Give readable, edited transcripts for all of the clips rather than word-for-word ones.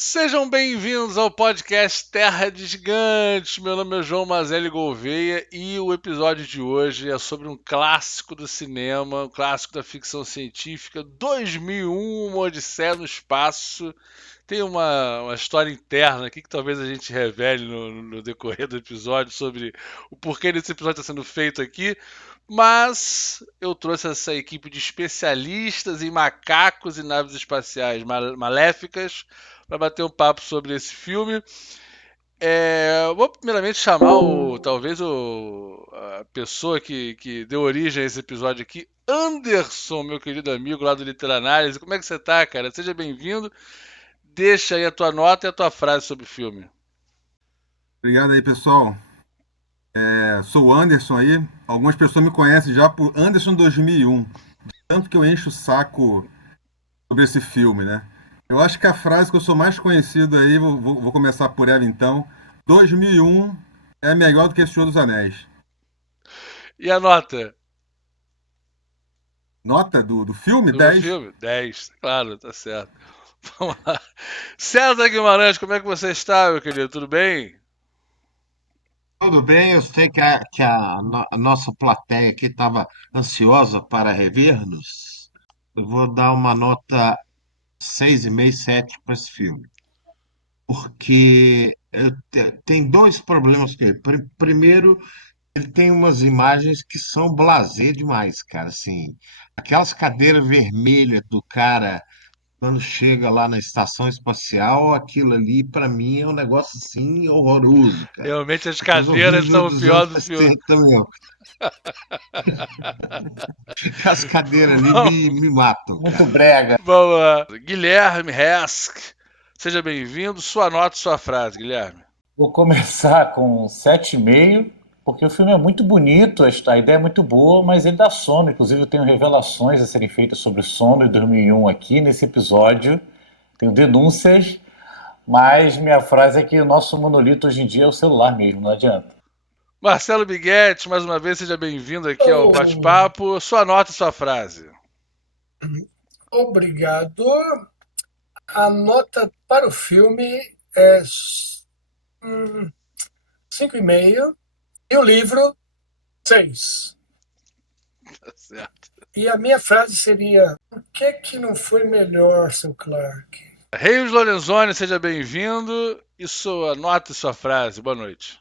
Sejam bem-vindos ao podcast Terra de Gigantes. Meu nome é João Mazelli Gouveia e o episódio de hoje é sobre um clássico do cinema, um clássico da ficção científica, 2001, Uma Odisseia no Espaço. Tem uma história interna aqui que talvez a gente revele no decorrer do episódio sobre o porquê desse episódio está sendo feito aqui. Mas eu trouxe essa equipe de especialistas em macacos e naves espaciais maléficas para bater um papo sobre esse filme. Vou primeiramente chamar talvez a pessoa que deu origem a esse episódio aqui, Anderson, meu querido amigo lá do Literanálise. Como é que você tá, cara? Seja bem-vindo. Deixa aí a tua nota e a tua frase sobre o filme. Obrigado aí, pessoal. Sou o Anderson aí. Algumas pessoas me conhecem já por Anderson 2001. Tanto que eu encho o saco sobre esse filme, né? Eu acho que a frase que eu sou mais conhecido aí, vou começar por ela então. 2001 é melhor do que Senhor dos Anéis. E a nota Nota do filme, do 10. filme? 10, claro, tá certo. Vamos lá. César Guimarães, como é que você está, meu querido? Tudo bem? Tudo bem, eu sei que a nossa plateia aqui estava ansiosa para rever-nos. Eu vou dar uma nota 6,5, 7 para esse filme. Porque tem dois problemas com ele. Primeiro, ele tem umas imagens que são blasé demais, cara. Assim, aquelas cadeiras vermelhas do cara quando chega lá na estação espacial, aquilo ali, para mim, é um negócio assim horroroso, cara. Realmente as Coisa cadeiras horrível são o dos pior anos do filme. 70 mesmo. As cadeiras ali Vamos, me matam, Muito cara. brega. vamos lá. Guilherme Hesk, seja bem-vindo. Sua nota e sua frase, Guilherme. Vou começar com 7,5, porque o filme é muito bonito, a ideia é muito boa, mas ele dá sono. Inclusive, eu tenho revelações a serem feitas sobre sono em 2001 aqui nesse episódio. Tenho denúncias, mas minha frase é que o nosso monolito hoje em dia é o celular mesmo, não adianta. Marcelo Biguetti, mais uma vez, seja bem-vindo aqui ao Oh, bate-papo. Sua nota e sua frase. obrigado. A nota para o filme é 5,5 e o livro 6. Tá certo. E a minha frase seria: por que não foi melhor, seu Clark? Reis Lorenzoni, seja bem-vindo. E sua nota e sua frase. Boa noite.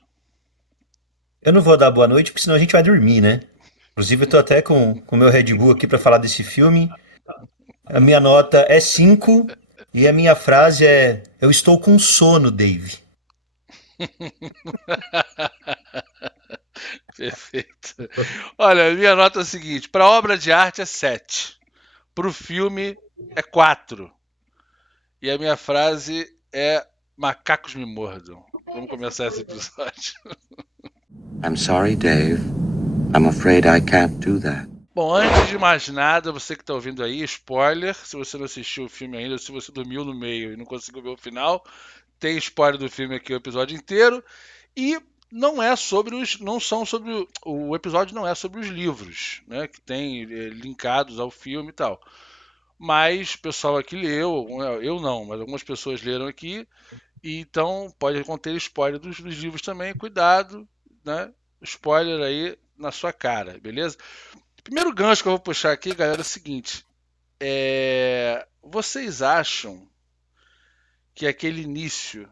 Eu não vou dar boa noite, porque senão a gente vai dormir, né? Inclusive, eu tô até com o meu Red Bull aqui pra falar desse filme. A minha nota é 5 e a minha frase é: Eu estou com sono, Dave. Perfeito. Olha, minha nota é a seguinte: para obra de arte é 7. Para o filme é 4. E a minha frase é: macacos me mordam. Vamos começar esse episódio. I'm sorry, Dave. I'm afraid I can't do that. Bom, antes de mais nada, você que está ouvindo aí, spoiler, se você não assistiu o filme ainda, se você dormiu no meio e não conseguiu ver o final, tem spoiler do filme aqui o episódio inteiro. E não é sobre os. Não são sobre. O episódio não é sobre os livros, né? Que tem linkados ao filme e tal. Mas o pessoal aqui leu, eu não, mas algumas pessoas leram aqui, e então pode conter spoiler dos livros também, cuidado, né? Spoiler aí na sua cara, beleza? Primeiro gancho que eu vou puxar aqui, galera, é o seguinte: vocês acham que aquele início,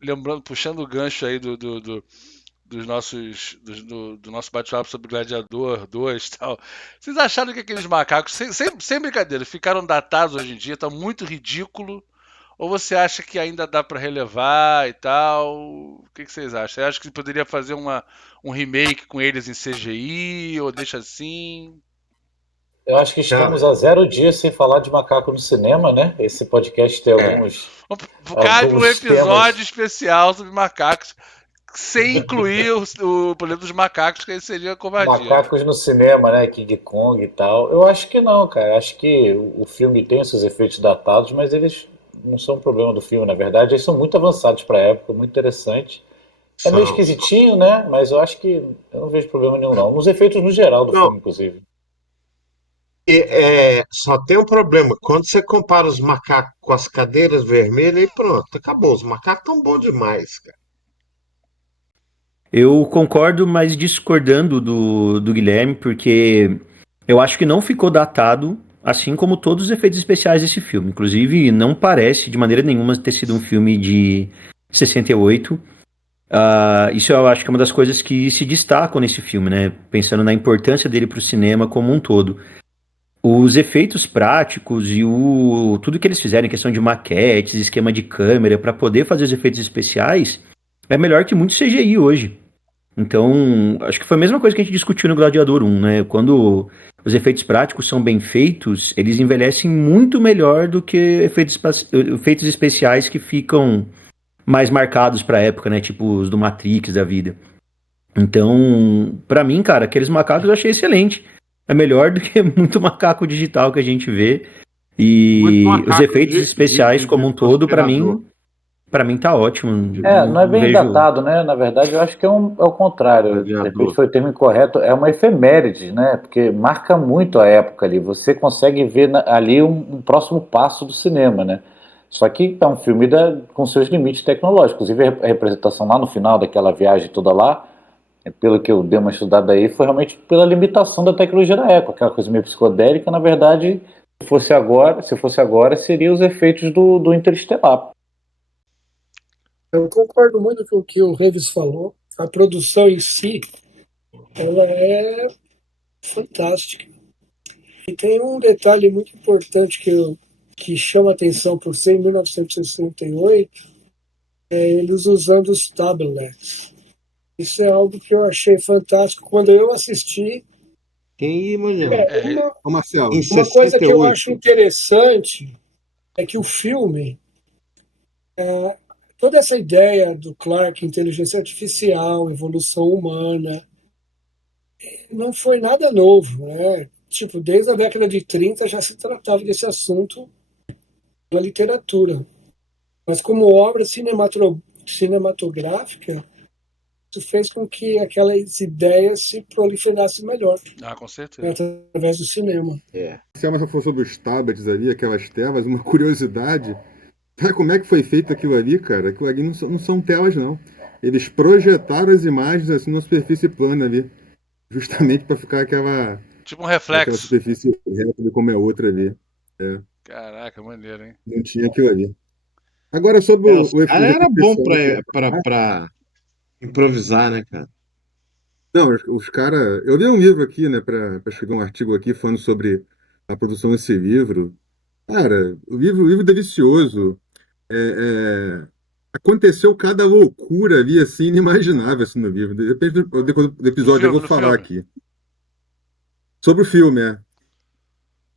lembrando, puxando o gancho aí dos nossos do nosso bate-papo sobre Gladiador 2 e tal, vocês acharam que aqueles macacos, sem brincadeira, ficaram datados hoje em dia, tá muito ridículo? Ou você acha que ainda dá pra relevar e tal? O que vocês acham? Você acha que poderia fazer um remake com eles em CGI ou deixa assim? Eu acho que estamos Cara, a 0 dias sem falar de macaco no cinema, né? Esse podcast tem é, Cabe um alguns episódio temas. especial sobre macacos, sem incluir o problema dos macacos, que aí seria covardia, né? Macacos no cinema, né? King Kong e tal. Eu acho que não, cara. Acho que o filme tem esses efeitos datados, mas eles não são um problema do filme, na verdade. Eles são muito avançados para a época, muito interessantes. É meio são. esquisitinho, né? Mas eu acho que eu não vejo problema nenhum, não. Nos efeitos no geral do Não, filme, inclusive. Só tem um problema. Quando você compara os macacos com as cadeiras vermelhas, aí pronto, acabou. Os macacos estão bons demais, cara. Eu concordo, mas discordando do Guilherme, porque eu acho que não ficou datado, assim como todos os efeitos especiais desse filme. Inclusive, não parece de maneira nenhuma ter sido um filme de 68. Isso eu acho que é uma das coisas que se destacam nesse filme, né? Pensando na importância dele para o cinema como um todo. Os efeitos práticos e tudo que eles fizeram em questão de maquetes, esquema de câmera, para poder fazer os efeitos especiais, é melhor que muito CGI hoje. Então, acho que foi a mesma coisa que a gente discutiu no Gladiador 1, né? Quando os efeitos práticos são bem feitos, eles envelhecem muito melhor do que efeitos especiais que ficam mais marcados pra época, né? Tipo os do Matrix da vida. Então, pra mim, cara, aqueles macacos eu achei excelente. É melhor do que muito macaco digital que a gente vê. E Muito os macaco efeitos especiais como um todo, pra mim tá ótimo. Não é bem Vejo... datado, né? Na verdade, eu acho que é o contrário. De repente foi o termo incorreto. É uma efeméride, né? Porque marca muito a época ali. Você consegue ver ali um próximo passo do cinema, né? Só que é um filme com seus limites tecnológicos. Inclusive, a representação lá no final daquela viagem toda lá, pelo que eu dei uma estudada aí, foi realmente pela limitação da tecnologia da época. Aquela coisa meio psicodélica, na verdade, se fosse agora, seria os efeitos do Interestelar. Eu concordo muito com o que o Revis falou. A produção em si, ela é fantástica. E tem um detalhe muito importante que chama atenção por ser em 1968, eles usando os tablets. Isso é algo que eu achei fantástico. Quando eu assisti, Quem imagina? Ô, Marcelo, uma coisa que eu acho interessante é que o filme, toda essa ideia do Clarke, inteligência artificial, evolução humana, não foi nada novo, né? Tipo, desde a década de 30 já se tratava desse assunto na literatura. Mas como obra cinematográfica, isso fez com que aquelas ideias se proliferassem melhor. Com certeza. Através do cinema. se a Marcelo falou sobre os tablets ali, aquelas telas, uma curiosidade. Sabe como é que foi feito aquilo ali, cara? Aquilo ali não são telas, não. Eles projetaram as imagens assim numa superfície plana ali. Justamente para ficar aquela Tipo um reflexo. superfície reta ali como é outra ali. Caraca, maneiro, hein? Não tinha aquilo ali. Agora, sobre o efeito Era bom especial, pra improvisar, né, cara? Não, os caras. Eu li um livro aqui, né, para escrever um artigo aqui falando sobre a produção desse livro. Cara, o livro é delicioso. Aconteceu cada loucura ali, assim, inimaginável assim, no livro. Depois do episódio eu vou falar aqui. Sobre o filme,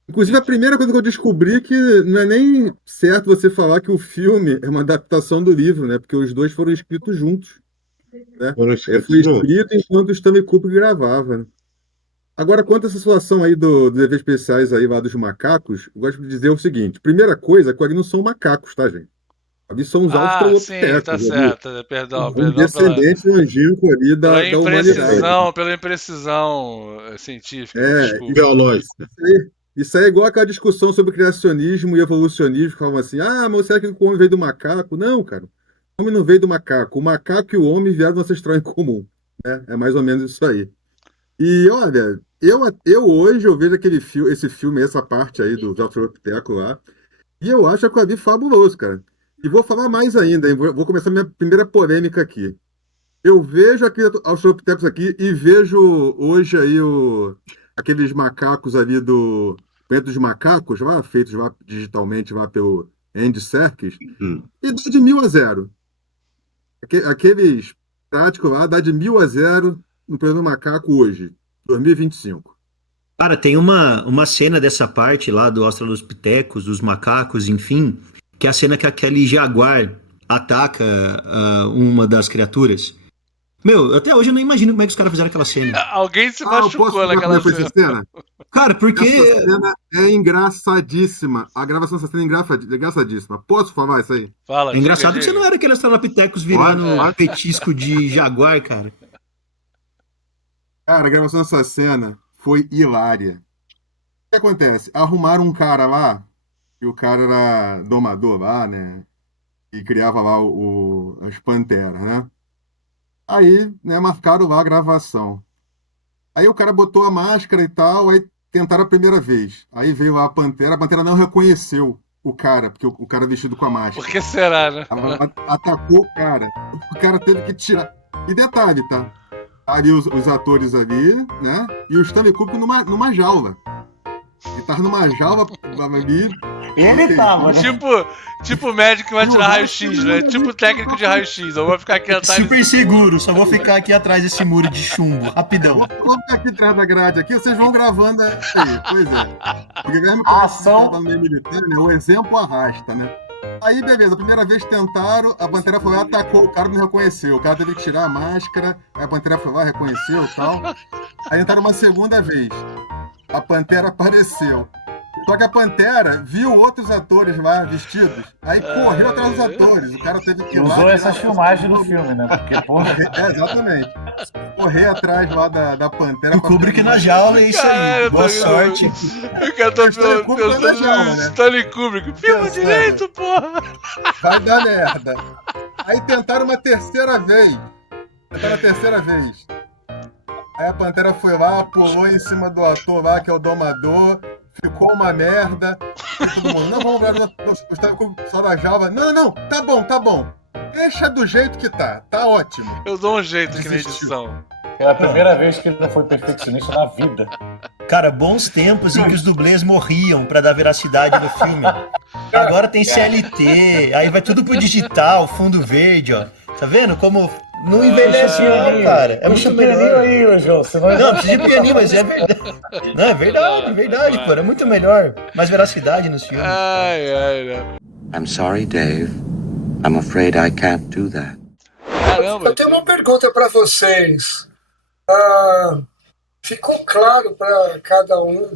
Inclusive, a primeira coisa que eu descobri é que não é nem certo você falar que o filme é uma adaptação do livro, né? Porque os dois foram escritos juntos. Né? Foi escrito enquanto o Stanley Kubrick gravava. Né? Agora, quanto a essa situação aí dos efeitos especiais aí lá dos macacos, eu gosto de dizer o seguinte: primeira coisa, que ali não são macacos, tá, gente? Ali são os australopitecos. Sim, tá certo. Perdão descendente longínquo ali da humanidade. Pela imprecisão científica. Biológica. Isso aí é igual aquela discussão sobre criacionismo e evolucionismo, que falam assim, mas será que o homem veio do macaco? Não, cara. O homem não veio do macaco. O macaco e o homem vieram do ancestral em comum. Né? É mais ou menos isso aí. E, olha, eu hoje eu vejo esse filme, essa parte aí do australopiteco lá, e eu acho aquilo ali fabuloso, cara. E vou falar mais ainda, hein? Vou começar minha primeira polêmica aqui. Eu vejo aqueles australopitecos aqui e vejo hoje aí aqueles macacos ali do Planeta dos Macacos, lá, feitos lá digitalmente lá pelo Andy Serkis, e dá de 1.000-0. Aqueles práticos lá dá de 1.000-0 no Planeta do Macaco hoje, 2025. Cara, tem uma cena dessa parte lá do Australopithecus, dos macacos, enfim, que é a cena que aquele jaguar ataca uma das criaturas. Meu, até hoje eu não imagino como é que os caras fizeram aquela cena. Alguém se machucou naquela cena. Cara, porque... Essa cena é engraçadíssima. A gravação dessa cena é engraçadíssima. Posso falar isso aí? Fala, é engraçado que você não era aquele Australopithecus virando petisco de jaguar, cara. Cara, a gravação dessa cena foi hilária. que acontece? Arrumaram um cara lá, e o cara era domador lá, né? E criava lá as panteras, né? Aí, né, marcaram lá a gravação. Aí o cara botou a máscara e tal, aí tentaram a primeira vez. Aí veio lá a pantera não reconheceu o cara, porque o cara vestido com a Por máscara. que será, né? Atacou o cara teve que tirar. E detalhe, tá? Ali os atores ali, né? E o Stanley Kubrick numa jaula. Ele tava numa jaula ali. Ele tava, né? Tipo o médico que vai E o tirar resto raio-x, do né? mundo Tipo ali técnico de raio-x. Eu vou ficar aqui atrás. Super seguro, só vou ficar aqui atrás desse muro de chumbo, rapidão. Vou ficar aqui atrás da grade aqui, vocês vão gravando aí. Pois é. Porque mesmo que A eu ação- tava no meio militar, né? O exemplo arrasta, né? Aí, beleza, a primeira vez tentaram, a Pantera foi lá, atacou, o cara não reconheceu. O cara teve que tirar a máscara, aí a Pantera foi lá, reconheceu e tal. Aí entraram uma segunda vez. A Pantera apareceu. Só que a Pantera viu outros atores lá vestidos, aí correu atrás dos atores. O cara teve que ir lá. Usou tirar essa a filmagem no máscara. filme, né? Porque, porra, Exatamente. Correr atrás lá da Pantera. O Kubrick na jaula é isso Caralho, aí. Boa sorte. Eu tô Stanley Kubrick tá na pensando jaula, no né? Stanley Kubrick. Filma Pensando. direito, porra! Vai dar merda. Aí tentaram uma terceira vez. Aí a Pantera foi lá, pulou em cima do ator lá, que é o domador. Ficou uma merda. E todo mundo, não, vamos ver. O Stanley Kubrick só da jaula. Não, tá bom. Deixa do jeito que tá ótimo. Eu dou um jeito aqui na Desistiu. edição. era a primeira vez que ele não foi perfeccionista na vida. Cara, bons tempos em que os dublês morriam pra dar veracidade no filme. Agora tem CLT, aí vai tudo pro digital, fundo verde, ó. Tá vendo como não envelhece não, cara. É Puxa muito o pianinho melhor. aí, ô João. Senão Não, não precisa de pianinho, mas é verdade. Não, é verdade, pô. É muito melhor. Mais veracidade nos filmes. Ai, né? I'm sorry, Dave. I'm afraid I can't do that. Caramba. Eu tenho uma pergunta para vocês. Ficou claro para cada um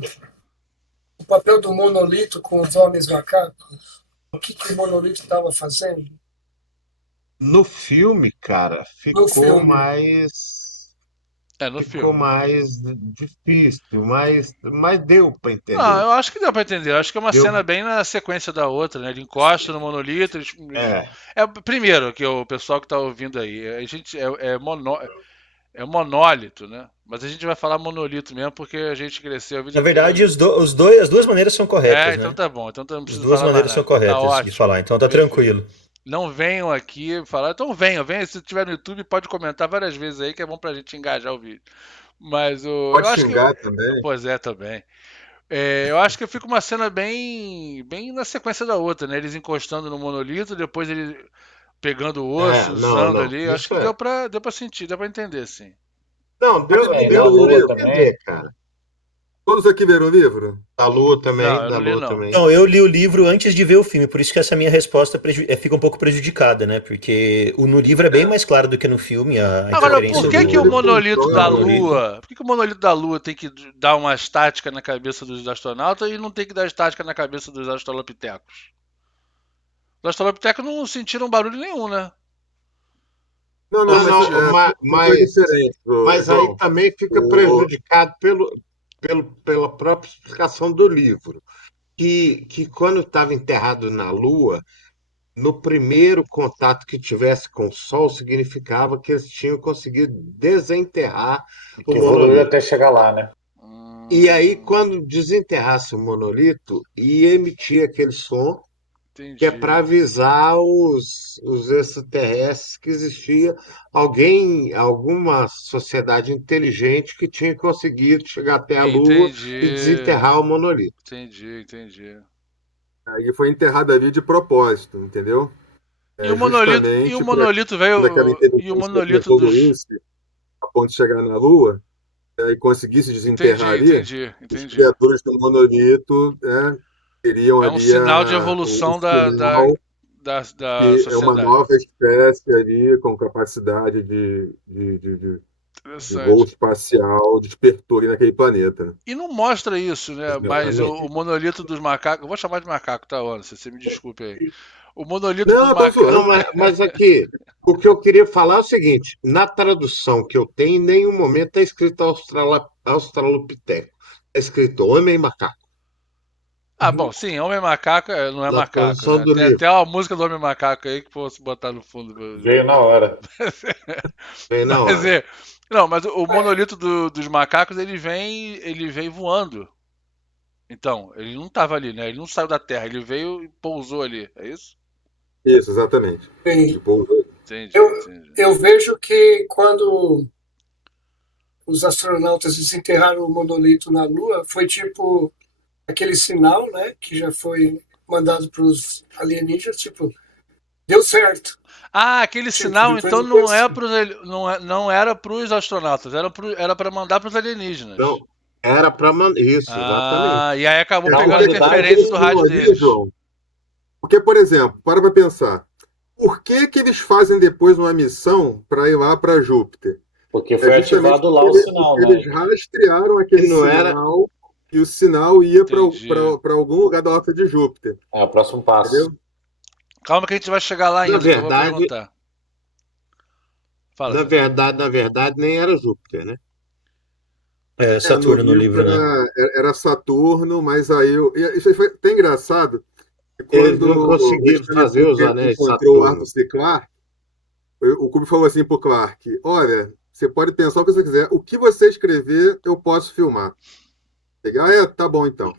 o papel do monolito com os homens macacos? O que o monolito estava fazendo? No filme, cara, ficou filme. mais. No Ficou filme. mais difícil, mas deu pra entender. Não, eu acho que deu pra entender. Eu acho que é uma Deu. cena bem na sequência da outra, né? Ele encosta no monolito. É. Primeiro, que o pessoal que tá ouvindo aí, a gente é monólito, né? Mas a gente vai falar monolito mesmo porque a gente cresceu a vida Na verdade, inteira. as duas maneiras são corretas, então né? tá bom. Então não As precisa duas falar maneiras mais são nada. Tá corretas de ótimo. falar, então tá Perfeito. tranquilo. Não venham aqui falar. Então venham. Se tiver no YouTube, pode comentar várias vezes aí, que é bom pra gente engajar o vídeo. Mas eu Pode acho xingar que. também. Pois é, também. Eu acho que fica uma cena bem na sequência da outra, né? Eles encostando no monolito, depois ele pegando o osso, usando não. ali. Eu acho Isso que é. deu pra sentir, deu pra entender, sim. Não, deu É, Viram da o Lua livro? também. entender, cara. Todos aqui viram o livro? Da Lua também, Não, eu não li, não. também. Não, eu li o livro antes de ver o filme, por isso que essa minha resposta fica um pouco prejudicada, né? Porque no livro é bem mais claro do que no filme a Agora, interferência por que, do... que o monolito da monolito. Lua. Por que o monolito da Lua tem que dar uma estática na cabeça dos astronautas e não tem que dar estática na cabeça dos australopitecos? Os australopitecos não sentiram barulho nenhum, né? Não, foi diferente. Mas aí João. também fica prejudicado pela própria explicação do livro. Que quando estava enterrado na Lua, no primeiro contato que tivesse com o Sol, significava que eles tinham conseguido desenterrar o Que evoluiu monolito. até chegar lá, né? E aí, quando desenterrasse o monolito, ia emitir aquele som, Entendi. que é para avisar os extraterrestres que existia alguma sociedade inteligente que tinha conseguido chegar até a Lua e desenterrar o monolito. Entendi. Aí foi enterrado ali de propósito, entendeu? E o monolito veio. Daquela E o inteligência monolito dos. evoluísse a ponto de chegar na Lua, e conseguisse desenterrar ali, as Entendi. criaturas do monolito teriam É ali um sinal de evolução um da sinal que que é uma sociedade. nova espécie ali com capacidade de voo Interessante. espacial despertou ali naquele planeta. Né? E não mostra isso, né? Mas o monolito dos macacos. Eu vou chamar de macaco, tá, Anderson? Você me desculpe aí. O monolito dos Não, eu tô macacos. Não, mas aqui, o que eu queria falar é o seguinte: na tradução que eu tenho, em nenhum momento está escrito Australopiteco. Está escrito homem macaco. Ah, bom, sim, Homem Macaco não é Da macaco, produção né? do Tem livro. até uma música do Homem Macaco aí que fosse botar no fundo. Veio na hora. Bem na Mas hora. não, mas o monolito dos macacos ele vem voando. Então, ele não estava ali, né? Ele não saiu da Terra, ele veio e pousou ali, é isso? Isso, exatamente. Bem, De pouso. Entendi, eu, entendi. eu vejo que quando os astronautas desenterraram o monolito na Lua, foi tipo aquele sinal, né, que já foi mandado para os alienígenas, tipo, deu certo. Ah, aquele Tipo, sinal depois então eu não é pensei, não era para os astronautas, era para mandar para os alienígenas. Não, era para mandar. Isso, exatamente. Ah, e aí acabou É, Na pegando a porque humanidade, interferência do rádio ali, deles. João, porque, por exemplo, para pra pensar. Por que que eles fazem depois uma missão para ir lá para Júpiter? porque É foi justamente ativado lá o sinal, porque né? eles rastrearam aquele Que não era. sinal e o sinal ia Entendi. para algum lugar da órbita de Júpiter, É o próximo passo. entendeu? Calma que a gente vai chegar lá Na ainda, que eu vou verdade, perguntar. Fala, Zé. na verdade, nem era Júpiter, né? É, No Saturno no livro livro, né? era Saturno, mas aí isso aí foi até engraçado, que Eles não quando o conseguiram Stanley fazer os Kubrick anéis de encontrou o Arthur Saturno. C. Clarke, o Kubrick falou assim pro Clarke: olha, você pode pensar o que você quiser, o que você escrever eu posso filmar. Tá bom então.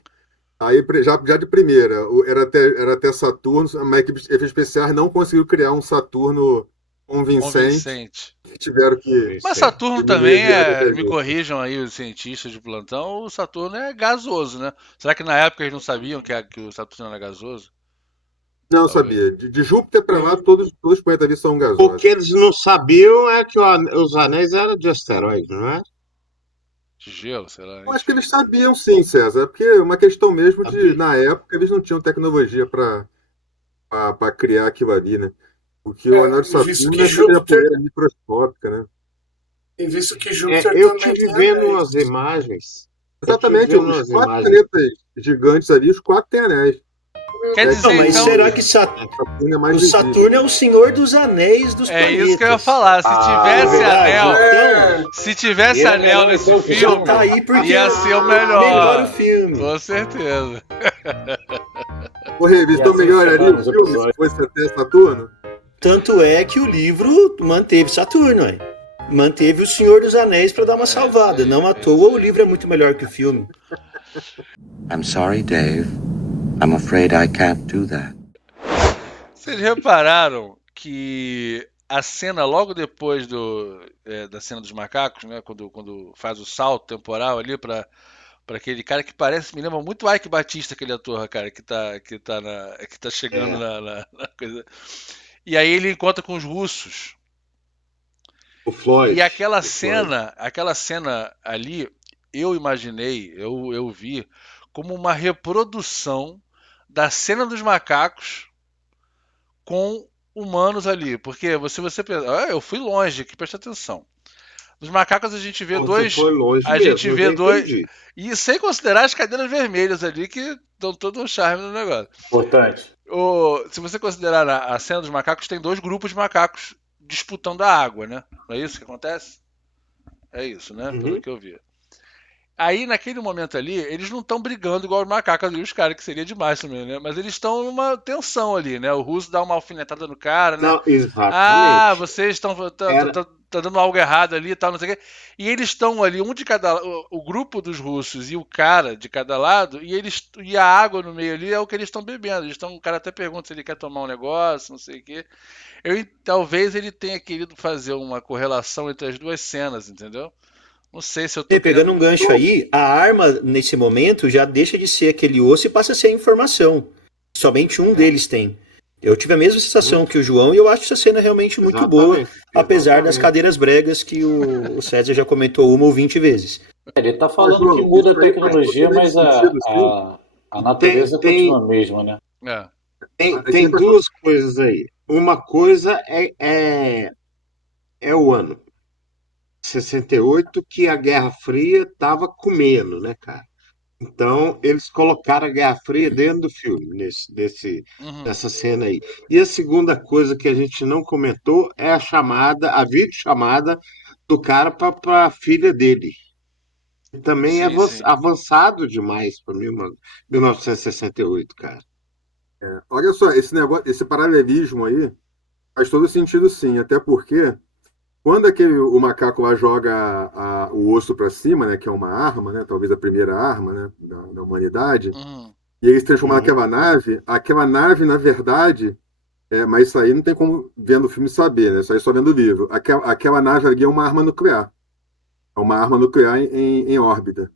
Aí, já de primeira, era até Saturno, a equipe de efeitos especiais não conseguiu criar um Saturno convincente, Convincente. tiveram que Mas Vicente. Saturno diminuir também a viagem até me Júpiter. corrijam aí os cientistas de plantão, o Saturno é gasoso, né? Será que na época eles não sabiam que o Saturno era gasoso? Não Talvez. sabia. De Júpiter para lá, todos os planetas ali são O gasosos. que eles não sabiam é que os anéis eram de asteroides, não é? De gelo, sei lá, Eu acho que enfim. eles sabiam sim, César, porque é uma questão mesmo de, Sabia. na época, eles não tinham tecnologia para criar aquilo ali, né? Porque o anel de visto Saturno que é feito de Júpiter, poeira microscópica, né? e visto que É, Júpiter eu também tive tem vendo anéis. umas imagens. Eu tive Exatamente, vendo os umas 4 imagens. planetas gigantes ali, os 4 têm anéis. Quer É Não, dizer, que mas então, será que Saturno é mais o visível. Saturno é o senhor dos anéis dos é isso que eu ia planetas? falar. Se Não é tivesse verdade? anel, Então, se tivesse Ele é anel melhor nesse então que já filme, tá aí porque ia ser o melhora o melhor. filme. Com certeza. Ô, Revis, E então assim melhoraria o encerramos o filme se episódio. fosse até Saturno? Tanto é que o livro manteve Saturno, é. Manteve o Senhor dos Anéis para dar uma salvada. Não à toa, o livro é muito melhor que o filme. I'm sorry, Dave. I'm afraid I can't do that. Vocês repararam que a cena logo depois da cena dos macacos, né, quando faz o salto temporal ali para aquele cara que parece, me lembra muito Ike Batista, aquele ator, cara, que tá chegando É, na coisa. E aí ele encontra com os russos. o Floyd. E aquela O Floyd. cena ali, eu imaginei, eu vi como uma reprodução da cena dos macacos com humanos ali. Porque você pensa, eu fui longe aqui, presta atenção. Nos macacos a gente vê Você dois. foi longe A gente mesmo, eu já vê dois. entendi. E sem considerar as cadeiras vermelhas ali, que dão todo um charme no negócio. Importante. Se você considerar a cena dos macacos, tem dois grupos de macacos disputando a água, né? Não é isso que acontece? É isso, né? Pelo Uhum. que eu vi. Aí, naquele momento ali, eles não estão brigando igual os macacos ali, os caras, que seria demais também, né? Mas eles estão numa tensão ali, né? O russo dá uma alfinetada no cara, né? Não, Ah, exatamente. vocês estão. Era, Tá dando algo errado ali e tal, não sei o quê. E eles estão ali, um de cada. O grupo dos russos e o cara de cada lado, e a água no meio ali é o que eles estão bebendo. O cara até pergunta se ele quer tomar um negócio, não sei o quê. Talvez ele tenha querido fazer uma correlação entre as duas cenas, entendeu? Não sei se eu tô E pegando um querendo. gancho aí, a arma nesse momento já deixa de ser aquele osso e passa a ser a informação. Somente um deles tem. Eu tive a mesma sensação que o João e eu acho essa cena realmente muito boa, exatamente. apesar das Exatamente. cadeiras bregas que o César já comentou 1 ou 20 vezes. Ele tá Mas, falando que João, muda a isso aí faz tecnologia, totalmente mas sentido, sim. a Tem, natureza tem, continua a mesma, né? É. tem duas coisas aí. Uma coisa é o ano 68 que a Guerra Fria estava comendo, né, cara? Então, eles colocaram a Guerra Fria dentro do filme, Uhum. nessa cena aí. E a segunda coisa que a gente não comentou é a videochamada do cara para a filha dele. E também é Sim, sim. avançado demais para mim, mano. 1968, cara. Olha só, esse negócio, esse paralelismo aí faz todo sentido sim, até porque quando o macaco lá joga o osso para cima, né, que é uma arma, né, talvez a primeira arma, né, da humanidade, Uhum. e eles transformam Uhum. aquela nave, na verdade, mas isso aí não tem como vendo o filme saber, né, isso aí só vendo o livro. Aquela nave ali é uma arma nuclear, é uma arma nuclear em órbita.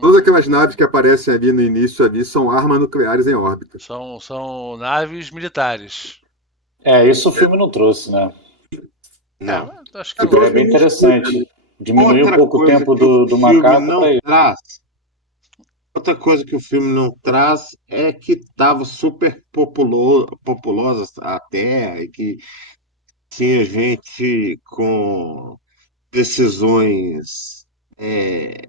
Todas aquelas naves que aparecem ali no início ali são armas nucleares em órbita. São naves militares. Isso o filme não trouxe, né? Não. Mas acho que Eu não. Seria trouxe bem no explica, né? interessante. Diminuir um Outra pouco o coisa tempo que o do filme macaco não para isso. traz, outra coisa que o filme não traz é que estava super populosa a Terra e que tinha gente com decisões é,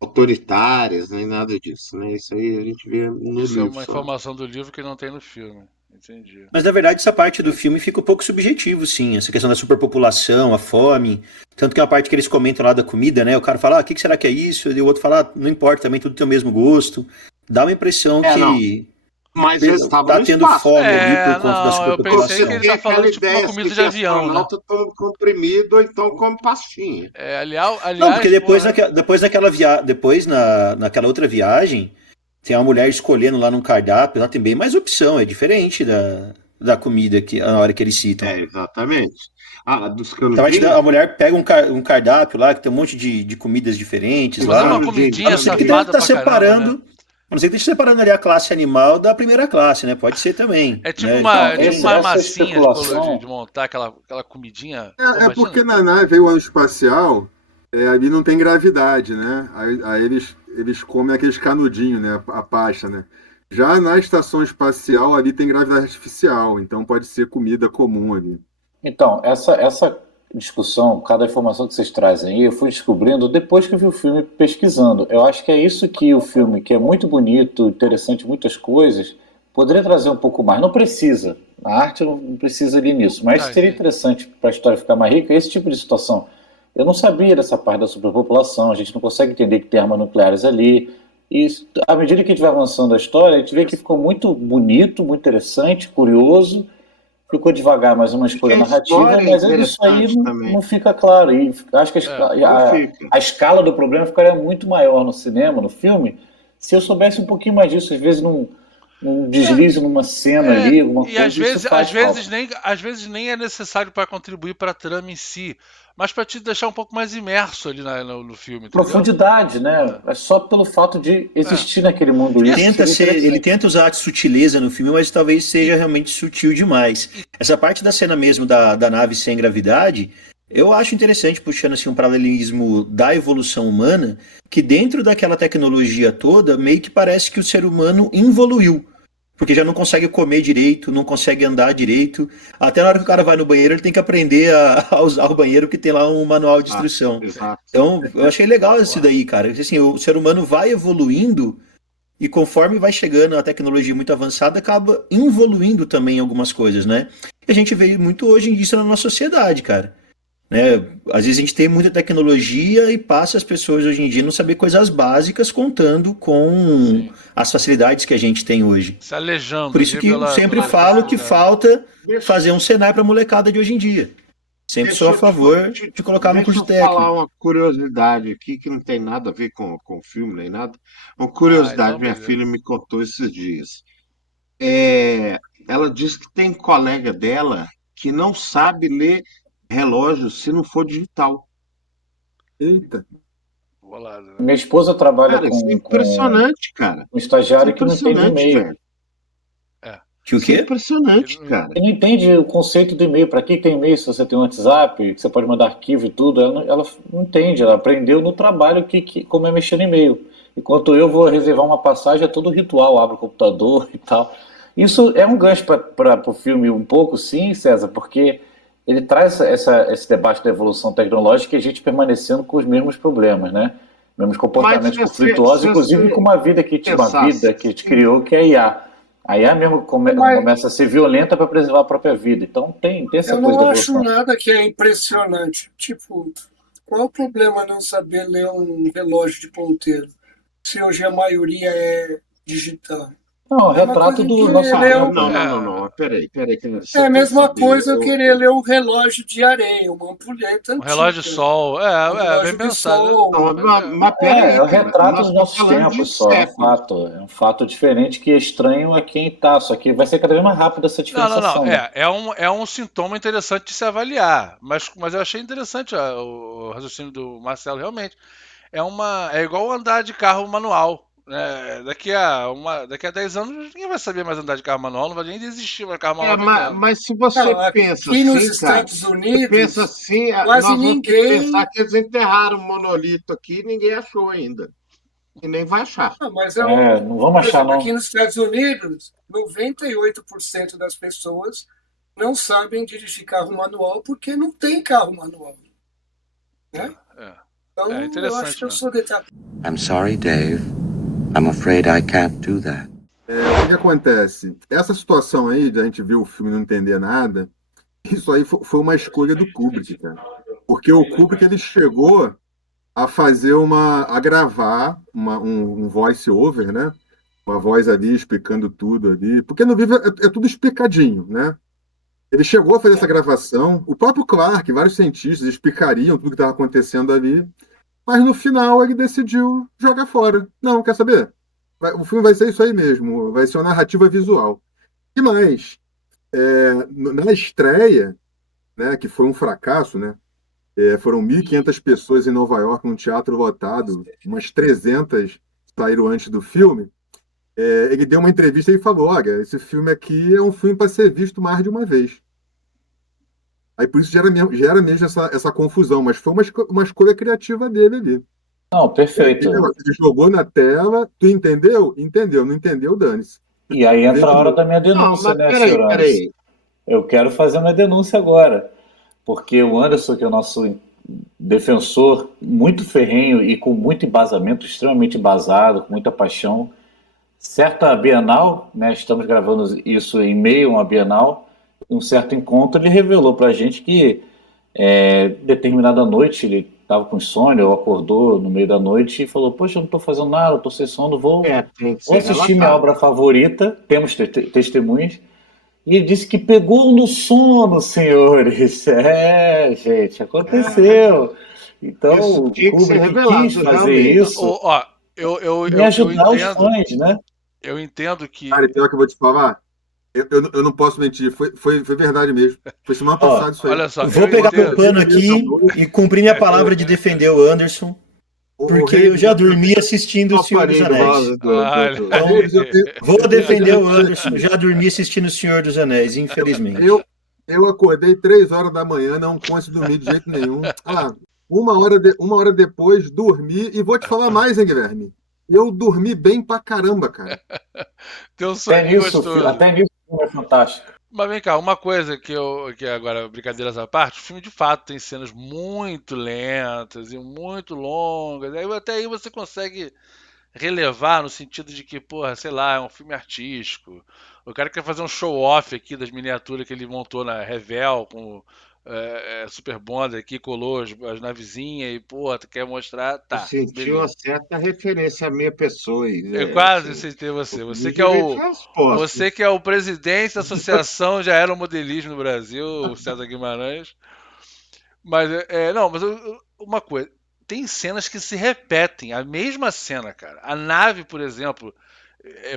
autoritárias, nem nada disso, né? Isso aí a gente vê no Isso é livro uma só. informação do livro que não tem no filme. Entendi. Mas na verdade essa parte do filme fica um pouco subjetivo, sim. Essa questão da superpopulação, a fome. Tanto que é uma parte que eles comentam lá da comida, né? O cara fala, o que será que é isso? E o outro fala, não importa, também tudo tem o mesmo gosto. Dá uma impressão Não, que mas eles estavam tá no tendo espaço. fome ali por conta da Não, eu pensei Você que superpopulação. ele tem tá aquela falando tipo uma ideia comida assim, de que avião, né? astronauta toma comprimido ou então come pastinha. Não, porque Aliás, depois, porra, depois naquela outra viagem, tem uma mulher escolhendo lá num cardápio, lá tem bem mais opção, é diferente da comida que na hora que eles citam. Exatamente. Ah, dos A canudinhos? mulher pega um cardápio lá, que tem um monte de comidas diferentes mas é lá. uma Canudinho, A comidinha não ser que canudinho. safada tá pra caramba, né? separando. A não ser que esteja separando ali a classe animal da primeira classe, né? Pode ser também. Né? Então, É tipo Tem. uma essa massinha especulação. de montar aquela comidinha. Pô, É imagina. porque na nave, aí, o ano espacial, ali não tem gravidade, né? Aí eles comem aqueles canudinhos, né? A pasta, né? Já na estação espacial, ali tem gravidade artificial, então pode ser comida comum ali. Então, essa discussão, cada informação que vocês trazem aí, eu fui descobrindo depois que eu vi o filme pesquisando. Eu acho que é isso que o filme, que é muito bonito, interessante, muitas coisas, poderia trazer um pouco mais. Não precisa. A arte não precisa ali nisso. Mas Ah, seria entendi. interessante para a história ficar mais rica, esse tipo de situação. Eu não sabia dessa parte da superpopulação, a gente não consegue entender que tem armas nucleares ali. E à medida que a gente vai avançando a história, a gente vê que ficou muito bonito, muito interessante, curioso, ficou devagar, mas uma Porque escolha a narrativa, história é mas isso aí interessante não também. fica claro. E acho que É. Não fica. a escala do problema ficaria muito maior no cinema, no filme, se eu soubesse um pouquinho mais disso. Às vezes num deslize numa cena ali, alguma E às coisa, isso vezes, às faz vezes falta. nem, às vezes nem é necessário para contribuir para a trama em si, mas para te deixar um pouco mais imerso ali no filme, entendeu? Profundidade, né? É só pelo fato de É. existir naquele mundo isso, seria Ele interessante. tenta usar a sutileza no filme, mas talvez seja realmente sutil demais. Essa parte da cena mesmo da nave sem gravidade, eu acho interessante, puxando assim um paralelismo da evolução humana, que dentro daquela tecnologia toda, meio que parece que o ser humano involuiu. Porque já não consegue comer direito, não consegue andar direito. Até na hora que o cara vai no banheiro, ele tem que aprender a usar o banheiro, que tem lá um manual de Ah, instrução. exato. Então, eu achei legal isso Porra. daí, cara. Assim, o ser humano vai evoluindo e conforme vai chegando a tecnologia muito avançada, acaba involuindo também algumas coisas, né? E a gente vê muito hoje em dia na nossa sociedade, cara. Né? Às vezes a gente tem muita tecnologia e passa as pessoas hoje em dia a não saber coisas básicas contando com Sim. as facilidades que a gente tem hoje. Se alejando Por isso ali que eu sempre pela falo que facilidade. falta Deixa, fazer um Senai para a molecada de hoje em dia. Sempre sou deixa a eu te, favor te- de colocar no deixa curso eu falar técnico. uma curiosidade aqui que não tem nada a ver com o filme nem nada. Uma Ah, curiosidade, então minha beleza. filha me contou esses dias. É, ela disse que tem colega dela que não sabe ler relógio se não for digital. Eita, Bolado, né? Minha esposa trabalha Cara, isso é com impressionante, cara. um Isso é estagiário que não entende impressionante, e-mail. velho. É. Que o Isso é quê? Que impressionante, cara. Ele não entende o conceito do e-mail. Para que tem e-mail se você tem um WhatsApp, que você pode mandar arquivo e tudo? Ela não entende, ela aprendeu no trabalho como é mexer no e-mail. Enquanto eu vou reservar uma passagem, é todo ritual, abro o computador e tal. Isso é um gancho para o filme um pouco, sim, César, porque ele traz esse debate da evolução tecnológica e a gente permanecendo com os mesmos problemas, né? Mesmos Mas comportamentos se conflituosos, inclusive com você uma pensasse vida que a gente criou, que é a IA. A IA mesmo Mas começa a ser violenta para preservar a própria vida. Então tem essa eu coisa da não acho evolução. nada que é impressionante. Tipo, qual o problema não saber ler um relógio de ponteiro? Se hoje a maioria é digital. Não, o É uma retrato coisa do que nosso ler Não, um... não, não, É, não, não. Peraí, cara. Você É a tem que mesma saber. coisa eu querer ler um relógio de areia, uma ampulheta um relógio de antiga, sol. um É bem relógio de pensado. sol. Não, Pois é. mas É peraí, o cara. retrato Nós dos estamos nossos falando de tempos só, séculos. é um fato diferente que é estranho a quem tá, só que vai ser cada vez mais rápido essa Não. diferenciação, né? É um sintoma interessante de se avaliar. Mas eu achei interessante o raciocínio do Marcelo, realmente. É igual andar de carro manual. Né? Daqui a 10 anos ninguém vai saber mais andar de carro manual, não vai nem existir mais carro manual daqui a anos. Mas se você Não, pensa aqui nos assim, cara, Estados você pensa Unidos, assim, quase nós vamos ter que pensar ninguém. que eles enterraram o monolito aqui e ninguém achou ainda. E nem vai achar. Ah, mas Não vamos por achar exemplo, aqui não. nos Estados Unidos, 98% das pessoas não sabem dirigir carro manual porque não tem carro manual. Né? É Então, eu acho interessante que eu mesmo. sou detalhista. I'm sorry, Dave. I'm afraid I can't do that. O que acontece? Essa situação aí de a gente ver o filme e não entender nada, isso aí foi uma escolha do Kubrick, cara. Porque o Kubrick ele chegou a a gravar um voice-over, né? Uma voz ali explicando tudo ali. Porque no livro é tudo explicadinho, né? Ele chegou a fazer essa gravação. O próprio Clarke, vários cientistas explicariam tudo que estava acontecendo ali. Mas no final ele decidiu jogar fora. Não, quer saber? O filme vai ser isso aí mesmo. Vai ser uma narrativa visual. E mais, na estreia, né, que foi um fracasso, né? Foram 1.500 pessoas em Nova York, num teatro lotado, umas 300 saíram antes do filme. Ele deu uma entrevista e falou: Olha, esse filme aqui é um filme para ser visto mais de uma vez. Aí por isso gera mesmo essa confusão, mas foi uma escolha criativa dele ali. Não, perfeito. Ele jogou na tela, tu entendeu? Entendeu, não entendeu, dane-se. E aí Vem entra a de hora novo. da minha Não, denúncia, mas né, peraí, senhor Anderson? peraí. Eu quero fazer uma denúncia agora, porque o Anderson, que é o nosso defensor muito ferrenho e com muito embasamento, extremamente embasado, com muita paixão, certa Bienal, né, estamos gravando isso em meio a uma Bienal, um certo encontro, ele revelou para a gente que determinada noite ele estava com insônia ou acordou no meio da noite e falou: Poxa, eu não estou fazendo nada, eu estou sem sono, Tem que vou ser assistir minha relatado. obra favorita. Temos testemunhas. E ele disse que pegou no sono, senhores. Gente, aconteceu. Então Isso o tinha que ser Kubrick quis revelado, fazer realmente. isso Ó, e ajudar os entendo. fãs, né? Eu entendo que. Cara, e pior que eu vou te falar, eu não posso mentir, foi verdade mesmo. Foi semana Ó, passada isso aí. Olha só, vou eu pegar meu entendo. pano 11h30 da aqui noite. e cumprir minha palavra de defender o Anderson, O porque eu Reis, já dormi assistindo O Só Senhor dos parei do Anéis. lado Olha Então, aí. Reis, vou defender o Anderson. Já dormi assistindo O Senhor dos Anéis, infelizmente. eu acordei 3 horas da manhã, não consegui dormir de jeito nenhum. Uma hora depois, dormi. E vou te falar mais, hein, Guilherme? Eu dormi bem pra caramba, cara. Tem um soninho gostoso. Até nisso o filme é fantástico. Mas vem cá, uma coisa que agora, brincadeiras à parte, o filme de fato tem cenas muito lentas e muito longas. Até aí você consegue relevar no sentido de que, porra, sei lá, é um filme artístico. O cara quer fazer um show-off aqui das miniaturas que ele montou na Revel com Super Bonder aqui, colou as navezinhas e, porra, tu quer mostrar? Eu Tá, senti uma beleza. certa referência à minha pessoa. Eu quase Assim, aceitei você. o vídeo veio de resposta. Você que é o presidente da Associação de Aeromodelismo no Brasil, o César Guimarães. Mas não, uma coisa, tem cenas que se repetem, a mesma cena, cara. A nave, por exemplo,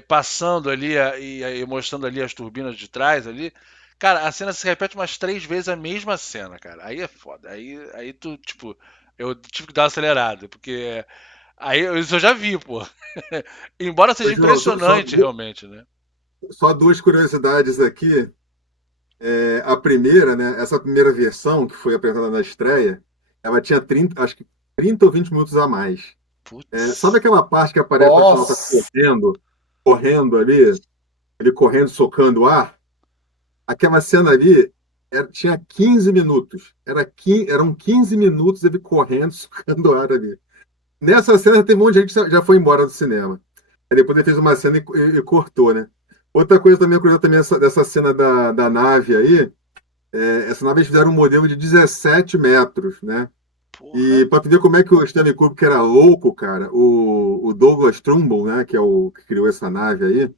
passando ali e mostrando ali as turbinas de trás ali. Cara, a cena se repete umas 3 vezes a mesma cena, cara. Aí é foda. Aí tu, tipo, eu tive que dar uma acelerada, porque aí isso eu já vi, pô. Embora seja Mas, João, impressionante, realmente, né? só duas curiosidades aqui. A primeira, né? Essa primeira versão que foi apresentada na estreia, ela tinha 30, acho que 30 ou 20 minutos a mais. Putz. Sabe aquela parte que aparece o astronauta Nossa! correndo ali, ele correndo, socando o ar? Aquela cena ali tinha 15 minutos. Eram 15 minutos ele correndo, socando o ar ali. Nessa cena teve um monte de gente que já foi embora do cinema. Aí depois ele fez uma cena e cortou, né? Outra coisa também, curiosa também dessa cena da nave aí, essa nave eles fizeram um modelo de 17 metros, né? Porra. E pra tu ver como é que o Stanley Kubrick era louco, cara, o Douglas Trumbull, né, que é o que criou essa nave aí,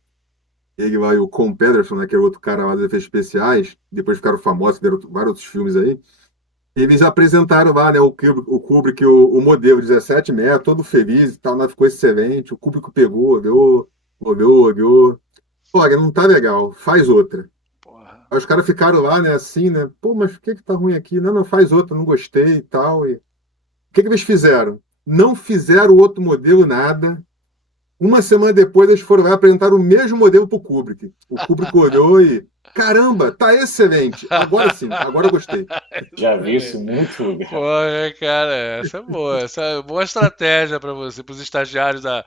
ele lá e o Con Pederson, né, que era outro cara lá dos efeitos especiais, depois ficaram famosos, deram vários outros filmes aí. Eles apresentaram lá, né, o Kubrick, o modelo 17 metros, todo feliz e tal, né, ficou excelente. O Kubrick pegou, olhou. Olha, não tá legal, faz outra. Porra. Aí os caras ficaram lá, né, assim, né, pô, mas o que que tá ruim aqui? Não, faz outra, não gostei e tal. E... O que que eles fizeram? Não fizeram outro modelo, nada. Uma semana depois, eles foram lá apresentar o mesmo modelo pro Kubrick. O Kubrick olhou e, caramba, tá excelente. Agora sim, agora eu gostei. Já vi isso em muitos lugares. Porra, cara, essa é boa. Essa é boa estratégia pra você, pros estagiários da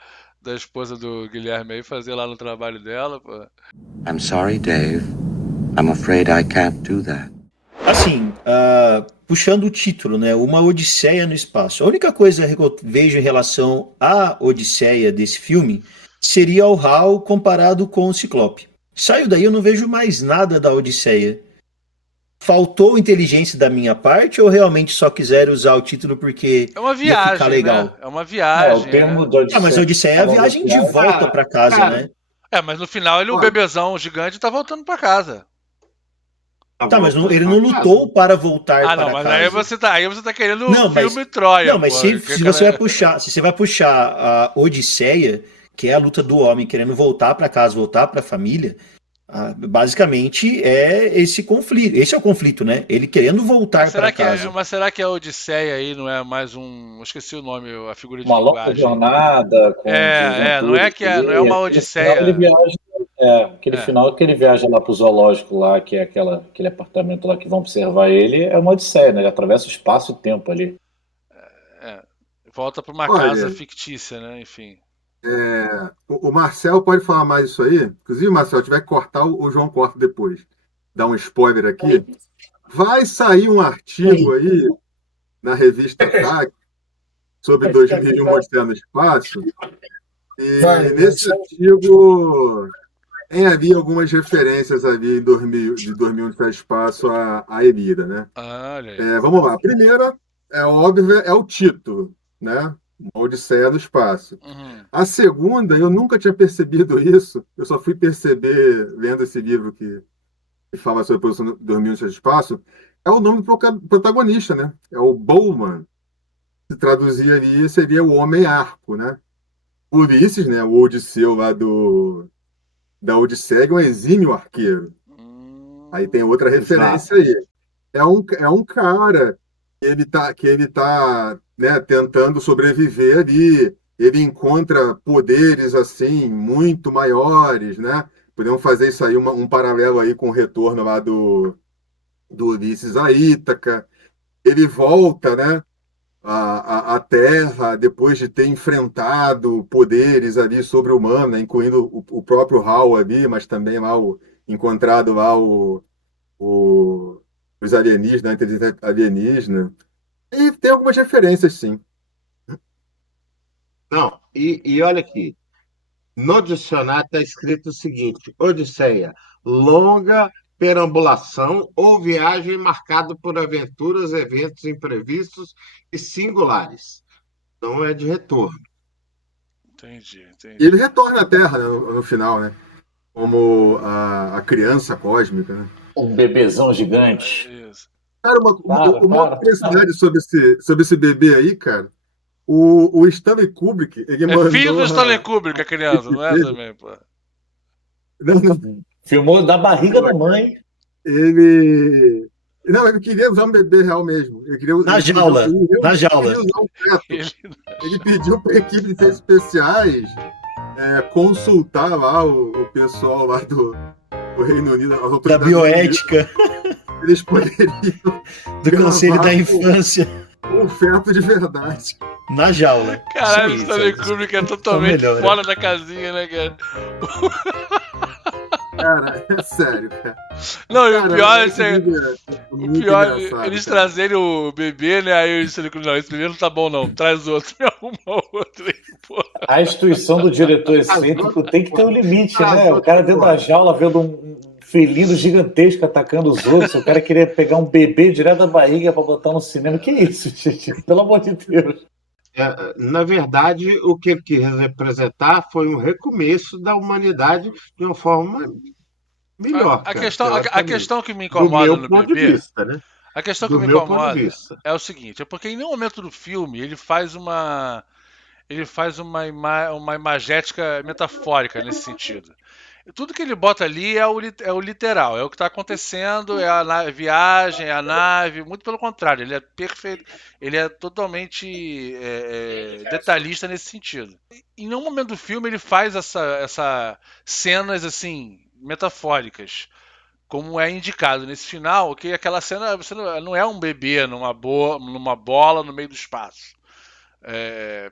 esposa do Guilherme aí fazer lá no trabalho dela, pô. I'm sorry, Dave. I'm afraid I can't do that. Assim, puxando o título, né? Uma Odisseia no Espaço. A única coisa que eu vejo em relação à Odisseia desse filme seria o HAL comparado com o Ciclope. Saio daí, eu não vejo mais nada da Odisseia. Faltou inteligência da minha parte ou realmente só quiseram usar o título porque É uma ia ficar viagem, legal? né? É uma viagem, o termo né? da Odisseia. Mas a Odisseia é a viagem de volta para casa, cara, né? Mas no final o Olha. bebezão gigante tá voltando pra casa. Tá, mas ele não lutou para voltar Ah, para não, mas casa. aí você tá querendo Não, o mas- filme Troia, Não, mas pô. se você vai puxar a Odisseia, que é a luta do homem querendo voltar para casa, voltar para a família, basicamente é esse conflito. Esse é o conflito, né? Ele querendo voltar para casa. Mas será que a Odisseia aí não é mais um. Eu esqueci o nome, a figura de Uma longa linguagem. jornada com Não é que não é uma Odisseia. Aquele final que ele viaja lá pro zoológico lá, que é aquele apartamento lá que vão observar ele, é uma odisseia, né? Ele atravessa o espaço e o tempo ali. Volta pra uma Olha. casa fictícia, né? Enfim. O Marcel pode falar mais isso aí. Inclusive, Marcel, se tiver que cortar, o João corta depois. Dá um spoiler aqui. Vai sair um artigo aí na revista TAC sobre 2001 Odisseia no Espaço. E nesse artigo tem ali algumas referências ali de 2001 Odisseia no Espaço à Ilíada, né? Olha aí. Vamos lá. A primeira, é óbvio, é o título, né? Uma Odisseia do Espaço. Uhum. A segunda, eu nunca tinha percebido isso, eu só fui perceber lendo esse livro que fala sobre a produção do 2001 Odisseia do Espaço, é o nome do protagonista, né? É o Bowman. Se traduzir ali, seria o Homem-Arco, né? Ulisses, né? O Odisseu lá da Odisseia, é um exímio arqueiro. Aí tem outra referência aí. É um cara que ele tá, né, tentando sobreviver ali. Ele encontra poderes assim muito maiores, né? Podemos fazer isso aí um paralelo aí com o retorno lá do Ulisses a Ítaca. Ele volta, né, à Terra depois de ter enfrentado poderes ali sobre-humanos, né, incluindo o próprio Hal ali, mas também lá encontrado lá os alienígenas, a inteligência alienígena. E tem algumas referências, sim. Não, e olha aqui. No dicionário está escrito o seguinte: Odisseia, longa perambulação ou viagem marcada por aventuras, eventos imprevistos e singulares. Não é de retorno. Entendi. E ele retorna à Terra, né, no final, né? Como a criança cósmica, né? Um bebezão gigante. Isso. Cara, uma curiosidade sobre esse bebê aí, cara. O Stanley Kubrick, ele mandou... Filho do Stanley Kubrick, a criança, não é também, pô? Não. Filmou da barriga da mãe. Ele queria usar um bebê real mesmo. Na jaula. Queria usar um feto. Ele pediu para a equipe de efeitos especiais consultar lá o pessoal lá do Reino Unido, as Da autoridades bioética, eles poderiam do Conselho da Infância, um feto de verdade. na jaula. Caralho, o Isso Stanley aí, Kubrick é totalmente melhor, né? fora da casinha, né, cara? Cara, é sério, cara. Não, e o Cara, pior é esse vídeo é muito engraçado, eles cara. trazerem o bebê, né? Aí o Stanley Kubrick, não, esse bebê não tá bom, não. Traz outro, me arruma outro aí, porra. A instituição do diretor excêntrico tem que ter um limite, né? O cara dentro da jaula vendo um felino gigantesco atacando os outros. O cara queria pegar um bebê direto da barriga pra botar no cinema. Que isso, gente? Pelo amor de Deus. Na verdade, o que ele quis representar foi um recomeço da humanidade de uma forma melhor, A cara, questão, a teoricamente. questão que me Do incomoda meu no ponto de bebê, vista, né? a questão que Do me meu ponto de incomoda vista. é o seguinte, é porque em nenhum momento do filme ele faz uma imagética metafórica nesse sentido. Tudo que ele bota ali é o literal, é o que está acontecendo, é a viagem, é a nave, muito pelo contrário, ele é perfeito, ele é totalmente detalhista nesse sentido. Em nenhum momento do filme ele faz essa cenas assim metafóricas, como é indicado nesse final, que aquela cena você não é um bebê numa bola no meio do espaço.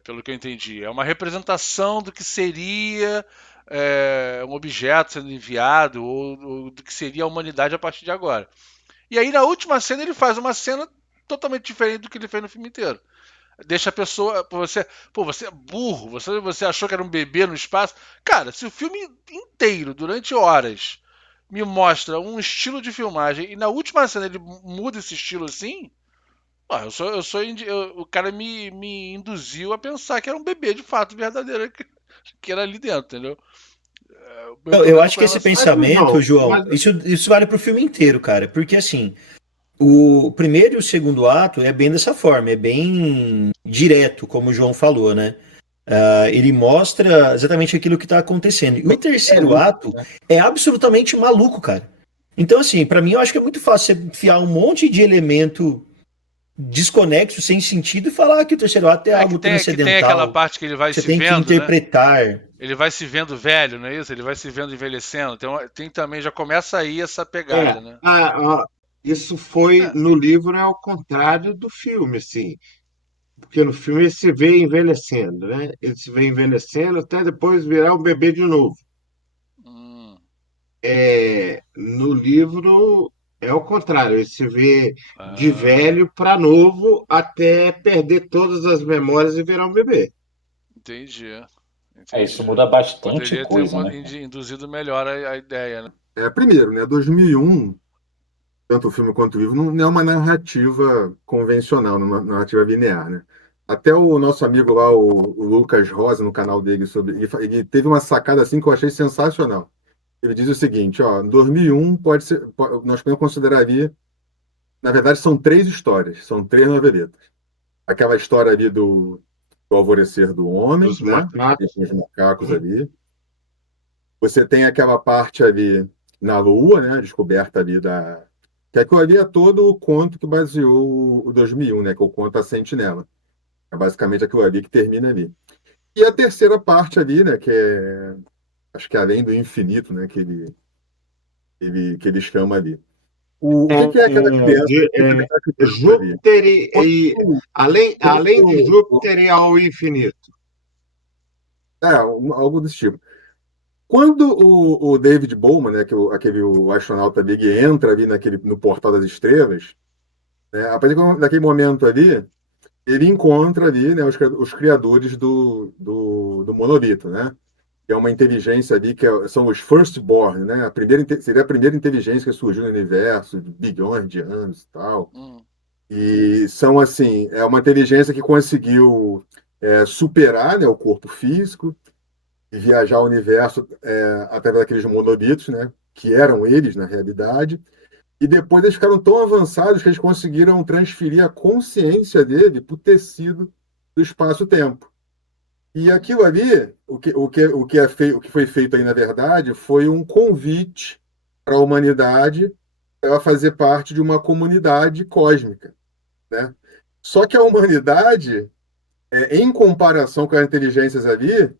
Pelo que eu entendi. É uma representação do que seria um objeto sendo enviado ou do que seria a humanidade a partir de agora. E aí na última cena ele faz uma cena totalmente diferente do que ele fez no filme inteiro. Deixa a pessoa. Você é burro, você achou que era um bebê no espaço. Cara, se o filme inteiro, durante horas, me mostra um estilo de filmagem e na última cena ele muda esse estilo assim, o cara me induziu a pensar que era um bebê de fato verdadeiro que era ali dentro, entendeu? Meu Eu problema acho com que esse relação. Mas, pensamento, João, João, isso vale pro filme inteiro, cara. Porque assim, o primeiro e o segundo ato é bem dessa forma, é bem direto, como o João falou, né? Ele mostra exatamente aquilo que tá acontecendo. E o terceiro ato é absolutamente maluco, cara. Então, assim, pra mim eu acho que é muito fácil você enfiar um monte de elemento desconexo, sem sentido, e falar que o terceiro ato é algo Que tem aquela transcendental, parte que ele vai que você se tem que vendo, né? interpretar. Ele vai se vendo velho, não é isso? Ele vai se vendo envelhecendo. Tem também, já começa aí essa é, pegada, né? isso foi É, no livro é ao contrário do filme, assim. Porque no filme ele se vê envelhecendo, né? Ele se vê envelhecendo até depois virar um bebê de novo. hum, No livro é o contrário, ele se vê de ah, velho para novo até perder todas as memórias e virar um bebê. entendi. Isso Entendi. muda bastante Poderia ter coisa, né, cara? induzido melhor a ideia, né? Primeiro, né, 2001, tanto o filme quanto o livro, não é uma narrativa convencional, uma narrativa linear, né? Até o nosso amigo lá, o Lucas Rosa, no canal dele, ele teve uma sacada assim que eu achei sensacional. Ele diz o seguinte, ó, 2001 nós podemos considerar ali, na verdade são três histórias, são três noveletas. Aquela história ali do alvorecer do homem, Dos né? E macacos. com os macacos ali. Você tem aquela parte ali na Lua, né? A descoberta ali da. Que aquilo ali é todo o conto que baseou o 2001, né? Que é o conto A Sentinela. É basicamente aquilo ali que termina ali. E a terceira parte ali, né? Que é. Acho que é além do infinito, né? Que ele chama ali. O que é aquela criança? O que é aquela criança ali? Júpiter Quando, além de quando, Júpiter e ao infinito. algo desse tipo. Quando o David Bowman, né, o astronauta Big, entra ali no Portal das Estrelas, né, a partir daquele momento ali, ele encontra ali, né, os criadores do monolito, né? Que é uma inteligência ali são os Firstborn, né? Seria a primeira inteligência que surgiu no universo, de bilhões de anos e tal. Hum, E são assim, é uma inteligência que conseguiu superar, né, o corpo físico e viajar o universo através daqueles monolitos, né? Que eram eles na realidade. E depois eles ficaram tão avançados que eles conseguiram transferir a consciência dele para o tecido do espaço-tempo. E aquilo ali, o que foi feito aí, na verdade, foi um convite para a humanidade para fazer parte de uma comunidade cósmica, né? Só que a humanidade, em comparação com as inteligências ali,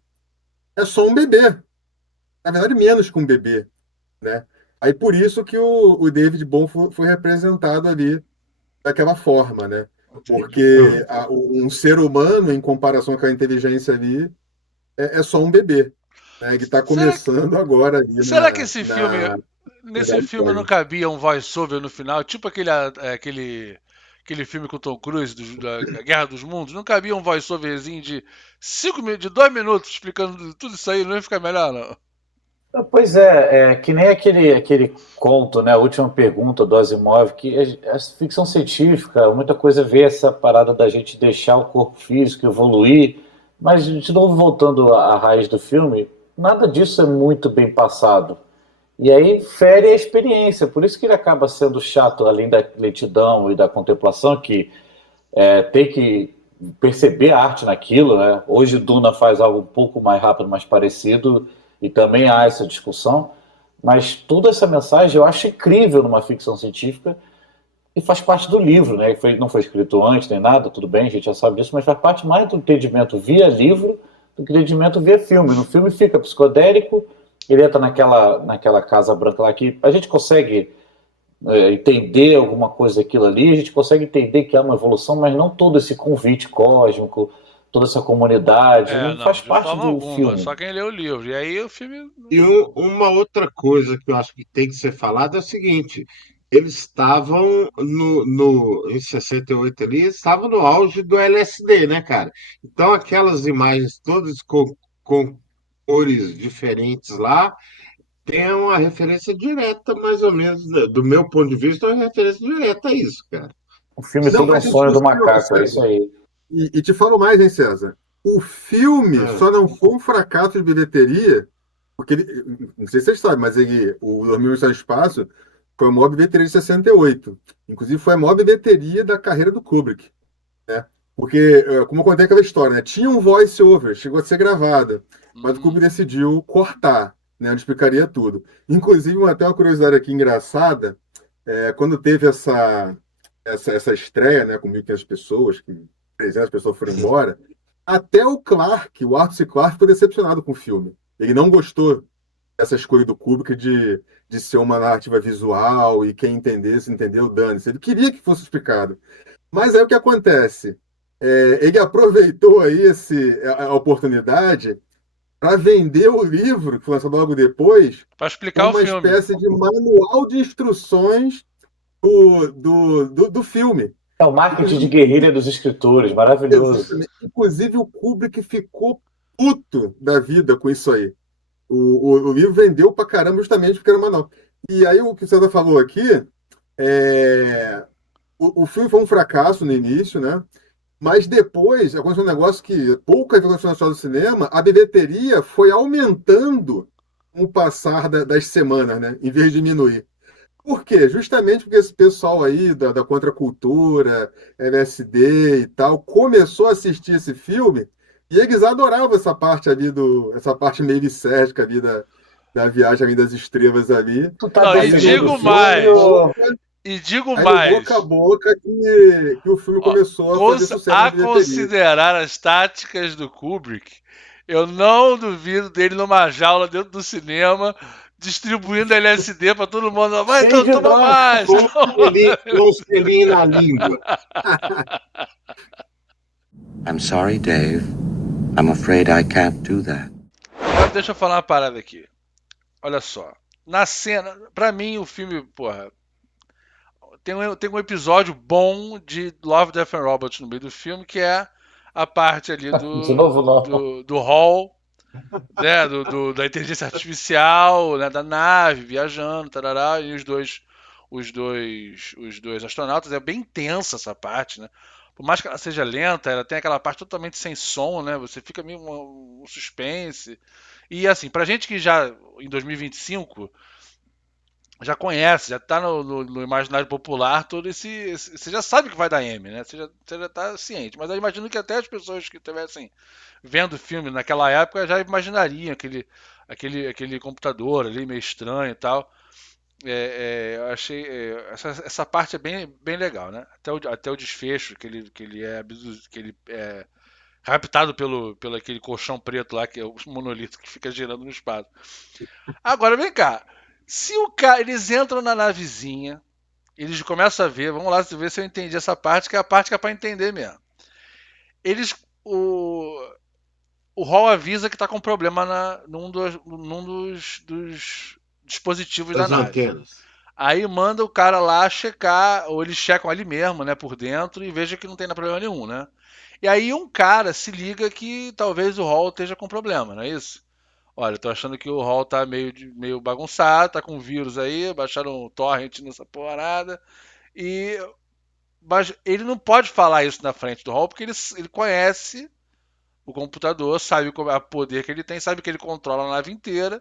é só um bebê. Na verdade, menos que um bebê, né? Aí por isso que o David Bowie foi representado ali daquela forma, né? Porque um ser humano, em comparação com a inteligência ali, é só um bebê, né? Ele está será, começando agora ali será que esse filme. na Nesse idade filme não cósmica. cabia um voice-over no final, tipo aquele filme com o Tom Cruise, da Guerra dos Mundos? Não cabia um voice-overzinho de 2 minutos explicando tudo isso aí, não ia ficar melhor, não? Pois é, que nem aquele conto, né? A última pergunta do Asimov, que a ficção científica, muita coisa vê essa parada da gente deixar o corpo físico evoluir, mas de novo voltando à raiz do filme, nada disso é muito bem passado. E aí fere a experiência, por isso que ele acaba sendo chato, além da lentidão e da contemplação, que tem que perceber a arte naquilo, né? Hoje Duna faz algo um pouco mais rápido, mais parecido, e também há essa discussão, mas toda essa mensagem eu acho incrível numa ficção científica e faz parte do livro, né? Não foi escrito antes nem nada, tudo bem, a gente já sabe disso, mas faz parte mais do entendimento via livro do que entendimento via filme. No filme fica psicodélico, ele entra naquela casa branca lá que a gente consegue entender alguma coisa daquilo ali, a gente consegue entender que há uma evolução, mas não todo esse convite cósmico, toda essa comunidade, não Não, faz de parte forma do alguma. filme. Só quem lê o livro. E aí o filme. E uma outra coisa que eu acho que tem que ser falada é o seguinte: eles estavam em 68 ali, estavam no auge do LSD, né, cara? Então aquelas imagens todas com cores diferentes lá tem uma referência direta, mais ou menos, né, do meu ponto de vista, é uma referência direta a isso, cara. O filme Não, todo é um a gente sonho não do sabe ao macaco, é isso certo. aí. E te falo mais, hein, César? O filme Ah, só não foi um fracasso de bilheteria, porque não sei se vocês sabem, mas o 2001 no Espaço foi a maior bilheteria de 68. Inclusive, foi a maior bilheteria da carreira do Kubrick, né? Porque, como eu contei aquela história, né? Tinha um voice-over, chegou a ser gravada, mas o Uhum. Kubrick decidiu cortar, né? Onde explicaria tudo. Inclusive, até uma curiosidade aqui engraçada, quando teve essa estreia, né, com 1.500 pessoas, que 300 pessoas foram embora, até o Arthur C. Clarke ficou decepcionado com o filme. Ele não gostou dessa escolha do Kubrick de ser uma narrativa visual e quem entendesse, entendeu, dane-se. Ele queria que fosse explicado. Mas aí o que acontece? Ele aproveitou aí a oportunidade para vender o livro, que foi lançado logo depois, Pra explicar como o uma filme. espécie de manual de instruções do filme. É o marketing de guerrilha dos escritores, maravilhoso. Exatamente. Inclusive, o Kubrick ficou puto da vida com isso aí. O livro vendeu pra caramba justamente porque era manual. E aí, o que o César falou aqui, é... o filme foi um fracasso no início, né? Mas depois aconteceu um negócio que pouca aconteceu na história do cinema, a bilheteria foi aumentando com o passar das semanas, né? Em vez de diminuir. Por quê? Justamente porque esse pessoal aí da contracultura, LSD e tal, começou a assistir esse filme e eles adoravam essa parte ali essa parte meio licérgica ali da viagem além das estrelas ali. Tu tá Não, e Aí no defendendo o digo boca a filme mais. ou... boca, E digo aí no boca a mais. boca que o filme Ó, começou a fazer sucesso na a bilheteria. considerar as táticas do Kubrick, eu não duvido dele numa jaula dentro do cinema, distribuindo LSD pra todo mundo. Vai, Cheio então de toma droga. mais. com um selinho na língua. I'm sorry, Dave. I'm afraid I can't do that. Agora deixa eu falar uma parada aqui. Olha só. Na cena, pra mim o filme, porra, tem um episódio bom de Love, Death and Robots no meio do filme, que é a parte ali De novo, não. do Hall, né, da inteligência artificial, né, da nave viajando, tarará, e os dois astronautas. É bem tensa essa parte, né? Por mais que ela seja lenta, ela tem aquela parte totalmente sem som, né? Você fica meio um suspense. E assim, pra gente que já em 2025 já conhece, já tá no imaginário popular todo você já sabe que vai dar M, né? Você já tá ciente. Mas eu imagino que até as pessoas que estivessem vendo o filme naquela época já imaginariam aquele computador ali meio estranho e tal. Eu achei essa parte é bem legal, né? Até o desfecho que ele é raptado pelo aquele colchão preto lá que é o monolito que fica girando no espaço. Agora vem cá, se o cara eles entram na navezinha, eles começam a ver, vamos lá ver se eu entendi essa parte que é a parte que é para entender mesmo. Eles o Hall avisa que está com problema num dos dispositivos da Das nave. antenas. Aí manda o cara lá checar, ou eles checam ali mesmo, né, por dentro, e veja que não tem problema nenhum, né? E aí um cara se liga que talvez o Hall esteja com problema, não é isso? olha, tô achando que o Hall tá meio bagunçado, tá com vírus aí, baixaram um torrent nessa porrada. Mas ele não pode falar isso na frente do Hall, porque ele conhece o computador, sabe o poder que ele tem, sabe que ele controla a nave inteira.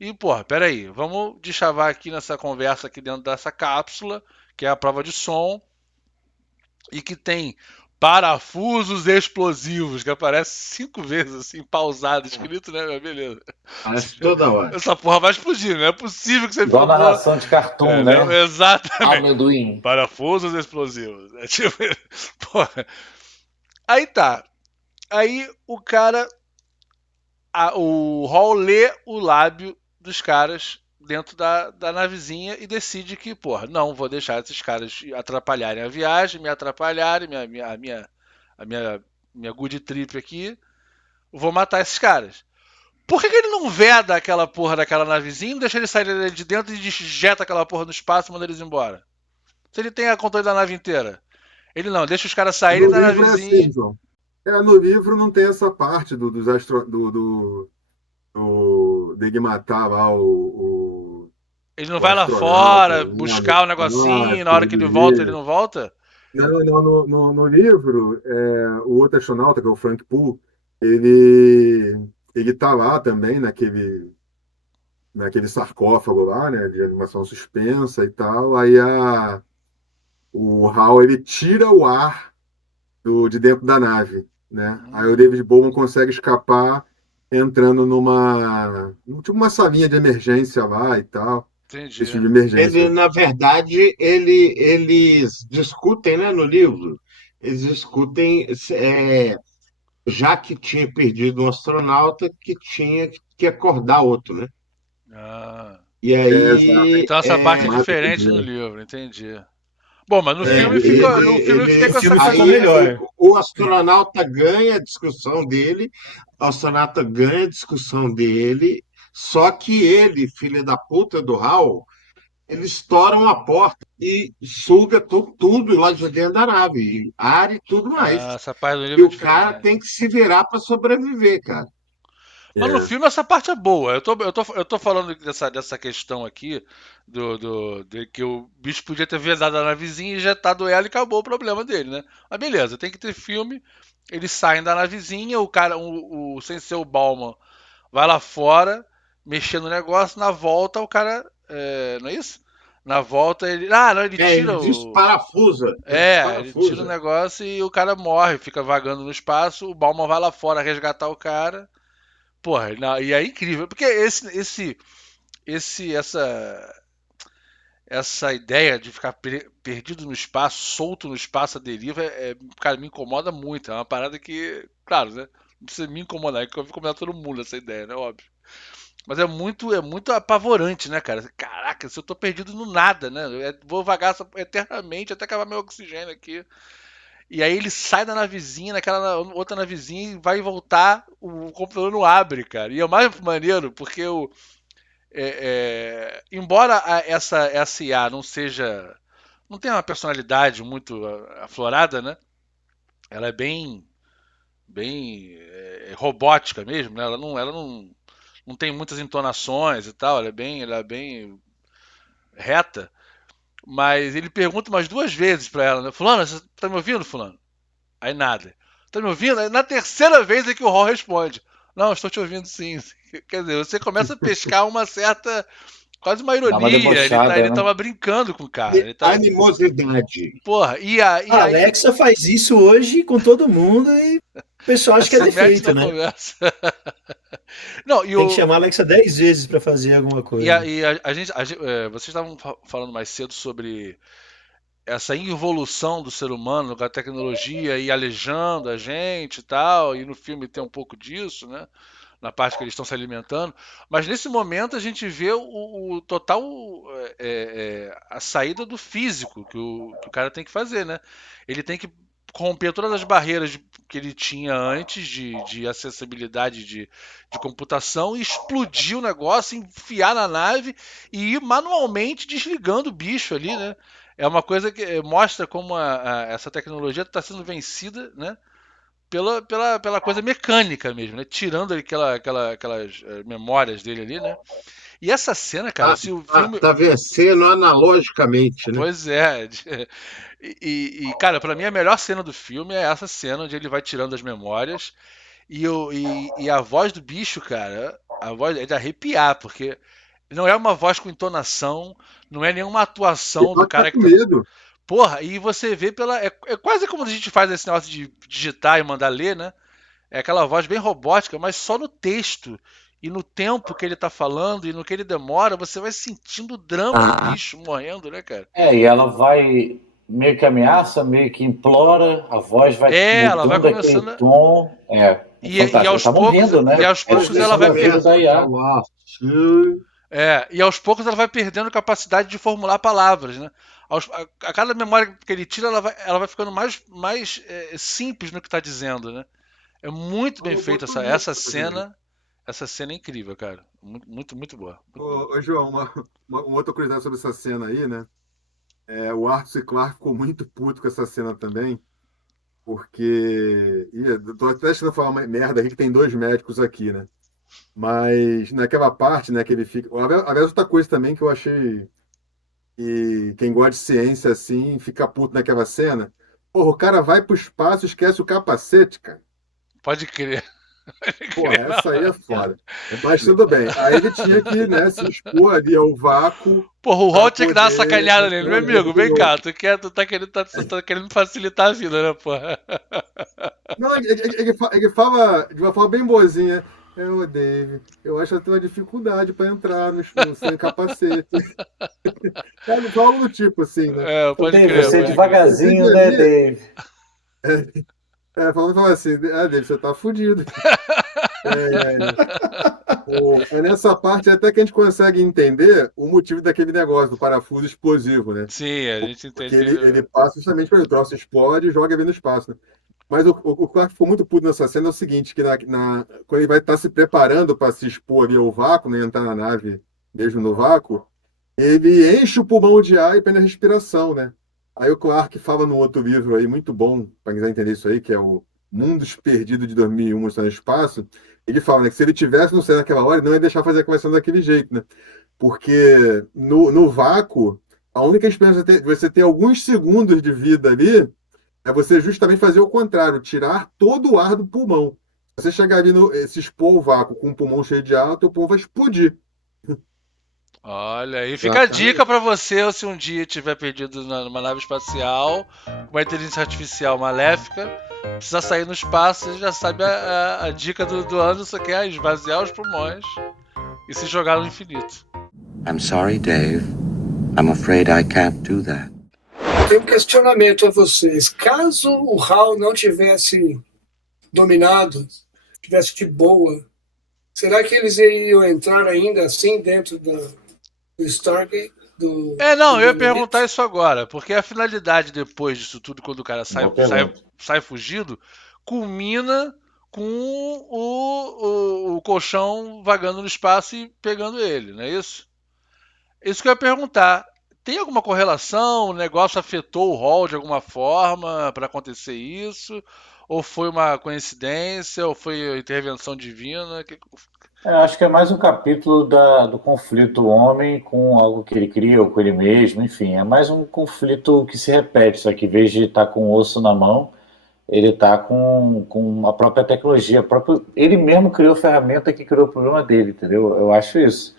E, porra, peraí, vamos deschavar aqui nessa conversa aqui dentro dessa cápsula, que é a prova de som, e que tem parafusos explosivos, que aparece 5 vezes assim, pausado, escrito, né? Mas beleza. Parece toda hora. Essa porra vai explodir, não é possível que você Igual ficou. narração de cartoon, Não, né? exatamente. Amendoim. Parafusos explosivos. É tipo. Porra. Aí tá. Aí o cara. O Hall lê o lábio dos caras dentro da navezinha e decide que, porra, não vou deixar esses caras atrapalharem a viagem, me atrapalharem, minha good trip aqui. Vou matar esses caras. Por que ele não veda aquela porra daquela navezinha, deixa eles saírem de dentro e dijeta aquela porra no espaço e manda eles embora? Se ele tem a controle da nave inteira. Ele não, deixa os caras saírem No da livro é navezinha. assim, João. No livro não tem essa parte dele matar lá Ele não o vai lá astronauta, fora buscar o negocinho, na hora que ele volta, ele não volta? Não, no livro, o outro astronauta, que é o Frank Poole, ele tá lá também naquele sarcófago lá, né, de animação suspensa e tal. Aí o Hal, ele tira o ar de dentro da nave, né? Aí o David Bowman consegue escapar entrando tipo uma salinha de emergência lá e tal. Entendi. Esse tipo de emergência. Na verdade, eles discutem, né, no livro, eles discutem, já que tinha perdido um astronauta, que tinha que acordar outro, né? Ah. E Exato. aí, Então essa parte é Mata o diferente no primeiro. livro, entendi. Bom, mas no é, filme ficou, no filme eu fiquei ele, com essa filme coisa. ficou aí melhor. o astronauta ganha a discussão dele, o astronauta ganha a discussão dele, só que ele, filho da puta do Hal, ele estoura uma porta e suga tudo lá de dentro da nave, ar e tudo mais. Essa parte do E livro é o cara diferente. tem que se virar para sobreviver, cara. Mas no É. filme essa parte é boa. Eu tô falando dessa questão aqui de que o bicho podia ter vedado a navezinha, injetado ela e acabou o problema dele, né? Mas beleza, tem que ter filme. Eles saem da navezinha, o cara, sem ser o Bauman, vai lá fora, mexer no negócio, na volta o cara. Não é isso? Na volta ele. Ah, não, ele Ele tira o. desparafusa, Ele tira o negócio e o cara morre, fica vagando no espaço, o Bauman vai lá fora resgatar o cara. Porra, e é incrível, porque essa ideia de ficar perdido no espaço, solto no espaço, a deriva, cara, me incomoda muito. É uma parada que, claro, né? Não precisa me incomodar, é que vai incomodar todo mundo essa ideia, né? Óbvio. Mas é muito apavorante, né, cara? Caraca, se eu tô perdido no nada, né? Vou vagar eternamente até acabar meu oxigênio aqui. E aí ele sai da navezinha, naquela outra navezinha, e vai voltar, o computador não abre, cara. E é mais maneiro, porque embora essa IA não seja. Não tenha uma personalidade muito aflorada, né? Ela é bem robótica mesmo, né? Ela não tem muitas entonações e tal, ela é bem reta. Mas ele pergunta umas 2 vezes pra ela, né? Fulano, você tá me ouvindo, Fulano? Aí nada. Tá me ouvindo? Aí na terceira vez é que o Hall responde. Não, estou te ouvindo sim. Quer dizer, você começa a pescar uma certa. Quase uma Dá uma ironia. debochada, Ele né? tava brincando com o cara. Ele tava. Animosidade. Porra, A Alexa faz isso hoje com todo mundo e o pessoal acha que é se mete defeito, na né? conversa. Não, Tem que chamar a Alexa 10 vezes para fazer alguma coisa. vocês estavam falando mais cedo sobre essa involução do ser humano com a tecnologia e alejando a gente e tal, e no filme tem um pouco disso, né? Na parte que eles estão se alimentando, mas nesse momento a gente vê o total a saída do físico que o cara tem que fazer, né? Ele tem que romper todas as barreiras que ele tinha antes de acessibilidade de computação e explodir o negócio, enfiar na nave e ir manualmente desligando o bicho ali, né? É uma coisa que mostra como essa tecnologia está sendo vencida, né? pela coisa mecânica mesmo, né? Tirando ali aquelas memórias dele ali, né? E essa cena, cara, se o filme. Tá vencendo analogicamente, né? Pois é. Cara, pra mim a melhor cena do filme é essa cena onde ele vai tirando as memórias e a voz do bicho, cara, a voz é de arrepiar, porque não é uma voz com entonação, não é nenhuma E atuação do ela tá cara que com tá. medo. Porra, e você vê pela. É quase como a gente faz esse negócio de digitar e mandar ler, né? É aquela voz bem robótica, mas só no texto e no tempo que ele tá falando e no que ele demora, você vai sentindo o drama do bicho morrendo, né, cara? E ela vai meio que ameaça, meio que implora, a voz vai Ela vai mudando aquele começando. tom. É E fantástico. Ele aos tá poucos, morrendo, e né? aos Ele poucos Nesse ela está vai morrendo momento, da IA. falar assim, e aos poucos ela vai perdendo capacidade de formular palavras, né? A cada memória que ele tira, ela vai ficando mais simples no que está dizendo, né? É muito É um bem robô feita turismo essa fazendo isso. cena. Essa cena é incrível, cara. Muito, muito, muito boa. Muito boa. Ô, João, uma outra curiosidade sobre essa cena aí, né? O Arthur C. Clarke ficou muito puto com essa cena também, porque. Eu tô até deixando eu falar uma merda aqui que tem dois médicos aqui, né? Mas naquela parte, né, que ele fica. Aliás, outra coisa também que eu achei. E quem gosta de ciência assim fica puto naquela cena. Porra, o cara vai pro espaço e esquece o capacete, cara. Pode crer. Porra, essa aí é foda. Mas tudo bem. Aí ele tinha que, né, se expor ali ao vácuo Porra, o para Hall tinha que dar uma poder. sacaneada nele. Meu amigo, vem cá, tu tá querendo facilitar a vida, né, porra? Não, ele fala de uma forma bem boazinha. Dave, eu acho que eu tenho uma dificuldade para entrar no sem capacete. Sabe, fala algo do tipo assim, né? É, Ô, pode Dave, crer, você é pode crer. devagarzinho, Inclusive né, ali, Dave? fala assim, Dave, você tá fudido. É nessa parte até que a gente consegue entender o motivo daquele negócio, do parafuso explosivo, né? Sim, a gente Porque entende. ele passa justamente para o troço explode e joga ele no espaço, né? Mas o Clark ficou muito puto nessa cena é o seguinte, que quando ele vai estar se preparando para se expor ali ao vácuo, né, entrar na nave mesmo no vácuo, ele enche o pulmão de ar e prende a respiração, né? Aí o Clark fala no outro livro aí, muito bom, para quem quiser entender isso aí, que é o Mundos Perdidos de 2001, Está no Espaço, ele fala, né, que se ele tivesse no céu naquela hora, ele não ia deixar fazer a conversão daquele jeito, né? Porque no vácuo, a única esperança de você ter alguns segundos de vida ali é você justamente fazer o contrário, tirar todo o ar do pulmão. Se você chegar ali se expor ao vácuo com o pulmão cheio de ar, o teu pulmão vai explodir. Olha, aí fica a Exatamente. dica pra você, se um dia tiver perdido numa nave espacial, com uma inteligência artificial maléfica, precisa sair no espaço, você já sabe a dica do Anderson, que é esvaziar os pulmões e se jogar no infinito. I'm sorry, Dave. I'm afraid I can't do that. Tem um questionamento a vocês. Caso o HAL não tivesse dominado, tivesse de boa, será que eles iriam entrar ainda assim dentro do Stargate? Não, do eu ia No perguntar Limite? isso agora, porque a finalidade depois disso tudo, quando o cara sai, Boa sai, pergunta. sai fugido, culmina com o colchão vagando no espaço e pegando ele, não é isso? Isso que eu ia perguntar. Tem alguma correlação? O negócio afetou o Hall de alguma forma para acontecer isso? Ou foi uma coincidência? Ou foi intervenção divina? Eu acho que é mais um capítulo do conflito homem com algo que ele cria ou com ele mesmo, enfim, é mais um conflito que se repete, só que em vez de estar com o osso na mão, ele está com a própria tecnologia, ele mesmo criou a ferramenta que criou o problema dele, entendeu? Eu acho isso.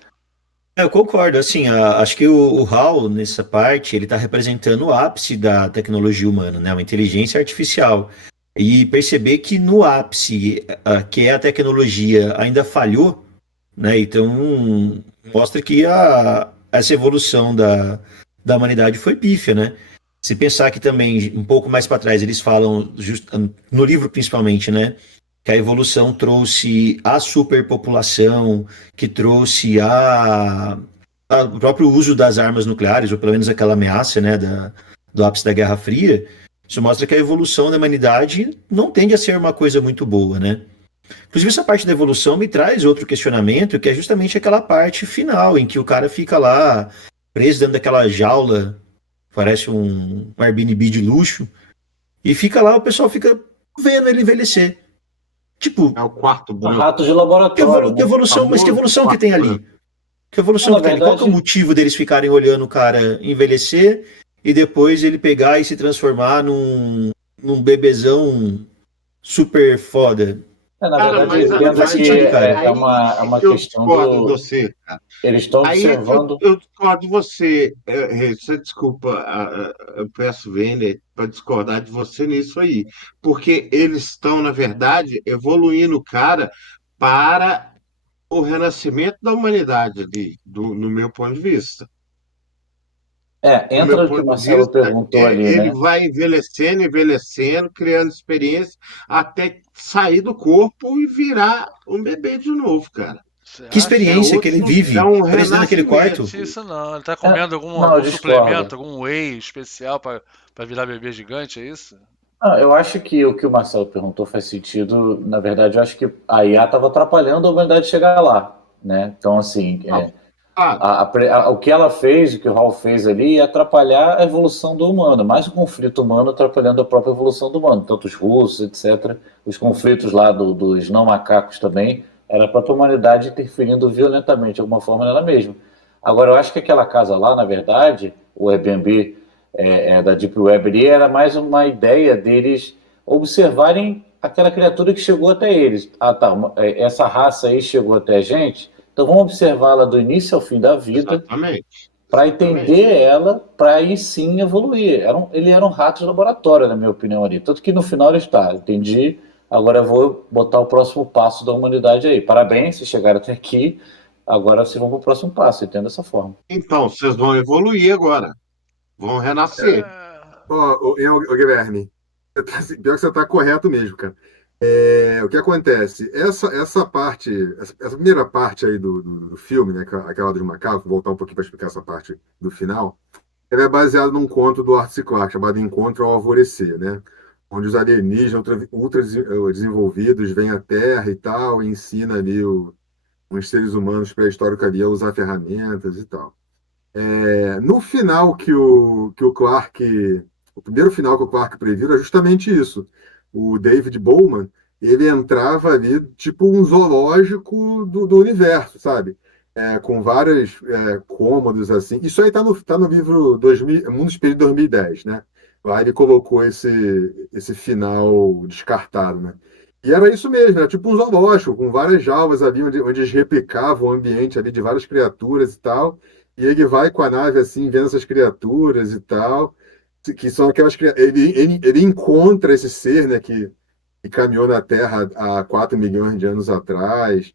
Eu concordo, assim, acho que o HAL, nessa parte, ele está representando o ápice da tecnologia humana, né, uma inteligência artificial. E perceber que no ápice, que é a tecnologia, ainda falhou, né, então mostra que essa evolução da humanidade foi pífia, né? Se pensar que também, um pouco mais para trás, eles falam, no livro principalmente, né, que a evolução trouxe a superpopulação, que trouxe o próprio uso das armas nucleares, ou pelo menos aquela ameaça, né, do ápice da Guerra Fria. Isso mostra que a evolução da humanidade não tende a ser uma coisa muito boa, né? Inclusive, essa parte da evolução me traz outro questionamento, que é justamente aquela parte final, em que o cara fica lá preso dentro daquela jaula, parece um Airbnb de luxo, e fica lá, o pessoal fica vendo ele envelhecer. Tipo, É o quarto branco. Ratos de laboratório. que evolução, mas que evolução que tem ali? Que evolução Na que tem ali? Qual que é o verdade- motivo deles ficarem olhando o cara envelhecer e depois ele pegar e se transformar num bebezão super foda? Na Cara, verdade, eu mas Não entendo faz que sentido, cara. é aí uma que eu questão discordo de do. você, cara. Eles estão Aí é que observando. eu discordo de você. Você desculpa, eu peço Vênia para discordar de você nisso aí. Porque eles estão, na verdade, evoluindo o cara para o renascimento da humanidade ali, no meu ponto de vista. No meu Entra o que o ponto de Marcelo vista, perguntou ali, ele né? vai envelhecendo, envelhecendo, criando experiência, até sair do corpo e virar um bebê de novo, cara. Você Que acha? É experiência que ele outro, é vive um preso dentro daquele Não quarto. renascimento. existe isso, não. Ele tá comendo Não, eu algum suplemento, discordo. algum whey especial pra virar bebê gigante, é isso? Não, eu acho que o Marcelo perguntou faz sentido. Na verdade, eu acho que a IA estava atrapalhando a humanidade chegar lá, né? Então, assim, Não, claro, o que ela fez, o que o Hall fez ali, ia atrapalhar a evolução do humano, mais o conflito humano atrapalhando a própria evolução do humano, tanto os russos, etc. Os conflitos lá dos não macacos também, era a própria humanidade interferindo violentamente de alguma forma nela mesma. Agora, eu acho que aquela casa lá, na verdade, o Airbnb da Deep Web ali, era mais uma ideia deles observarem aquela criatura que chegou até eles. Ah, tá, essa raça aí chegou até a gente, então vamos observá-la do início ao fim da vida exatamente. para Exatamente. entender ela, para aí sim evoluir. Ele era um rato de laboratório, na minha opinião ali. Tanto que no final ele está, entendi, agora eu vou botar o próximo passo da humanidade aí. Parabéns, vocês chegaram até aqui, agora vocês vão para o próximo passo, entendo dessa forma. Então, vocês vão evoluir agora, vão renascer. Ô, Guilherme, pior que você está correto mesmo, cara. O que acontece? Essa parte, essa primeira parte aí do filme, né, aquela dos macacos, vou voltar um pouquinho para explicar essa parte do final, ela é baseada num conto do Arthur C. Clarke, chamado Encontro ao Alvorecer, né? Onde os alienígenas ultra desenvolvidos vêm à Terra e tal, e ensina ali os seres humanos pré-históricos ali a usar ferramentas e tal. No final que o Clark, o primeiro final que o Clark previu era justamente isso. O David Bowman, ele entrava ali tipo um zoológico do universo, sabe? Com vários cômodos assim. Isso aí tá no livro 2000, Mundo Espelho de 2010, né? Lá ele colocou esse final descartado, né? E era isso mesmo, era tipo um zoológico, com várias jaulas ali onde eles replicavam o ambiente ali de várias criaturas e tal. E ele vai com a nave assim, vendo essas criaturas e tal, que são aquelas criaturas. Ele encontra esse ser, né, que caminhou na Terra há 4 milhões de anos atrás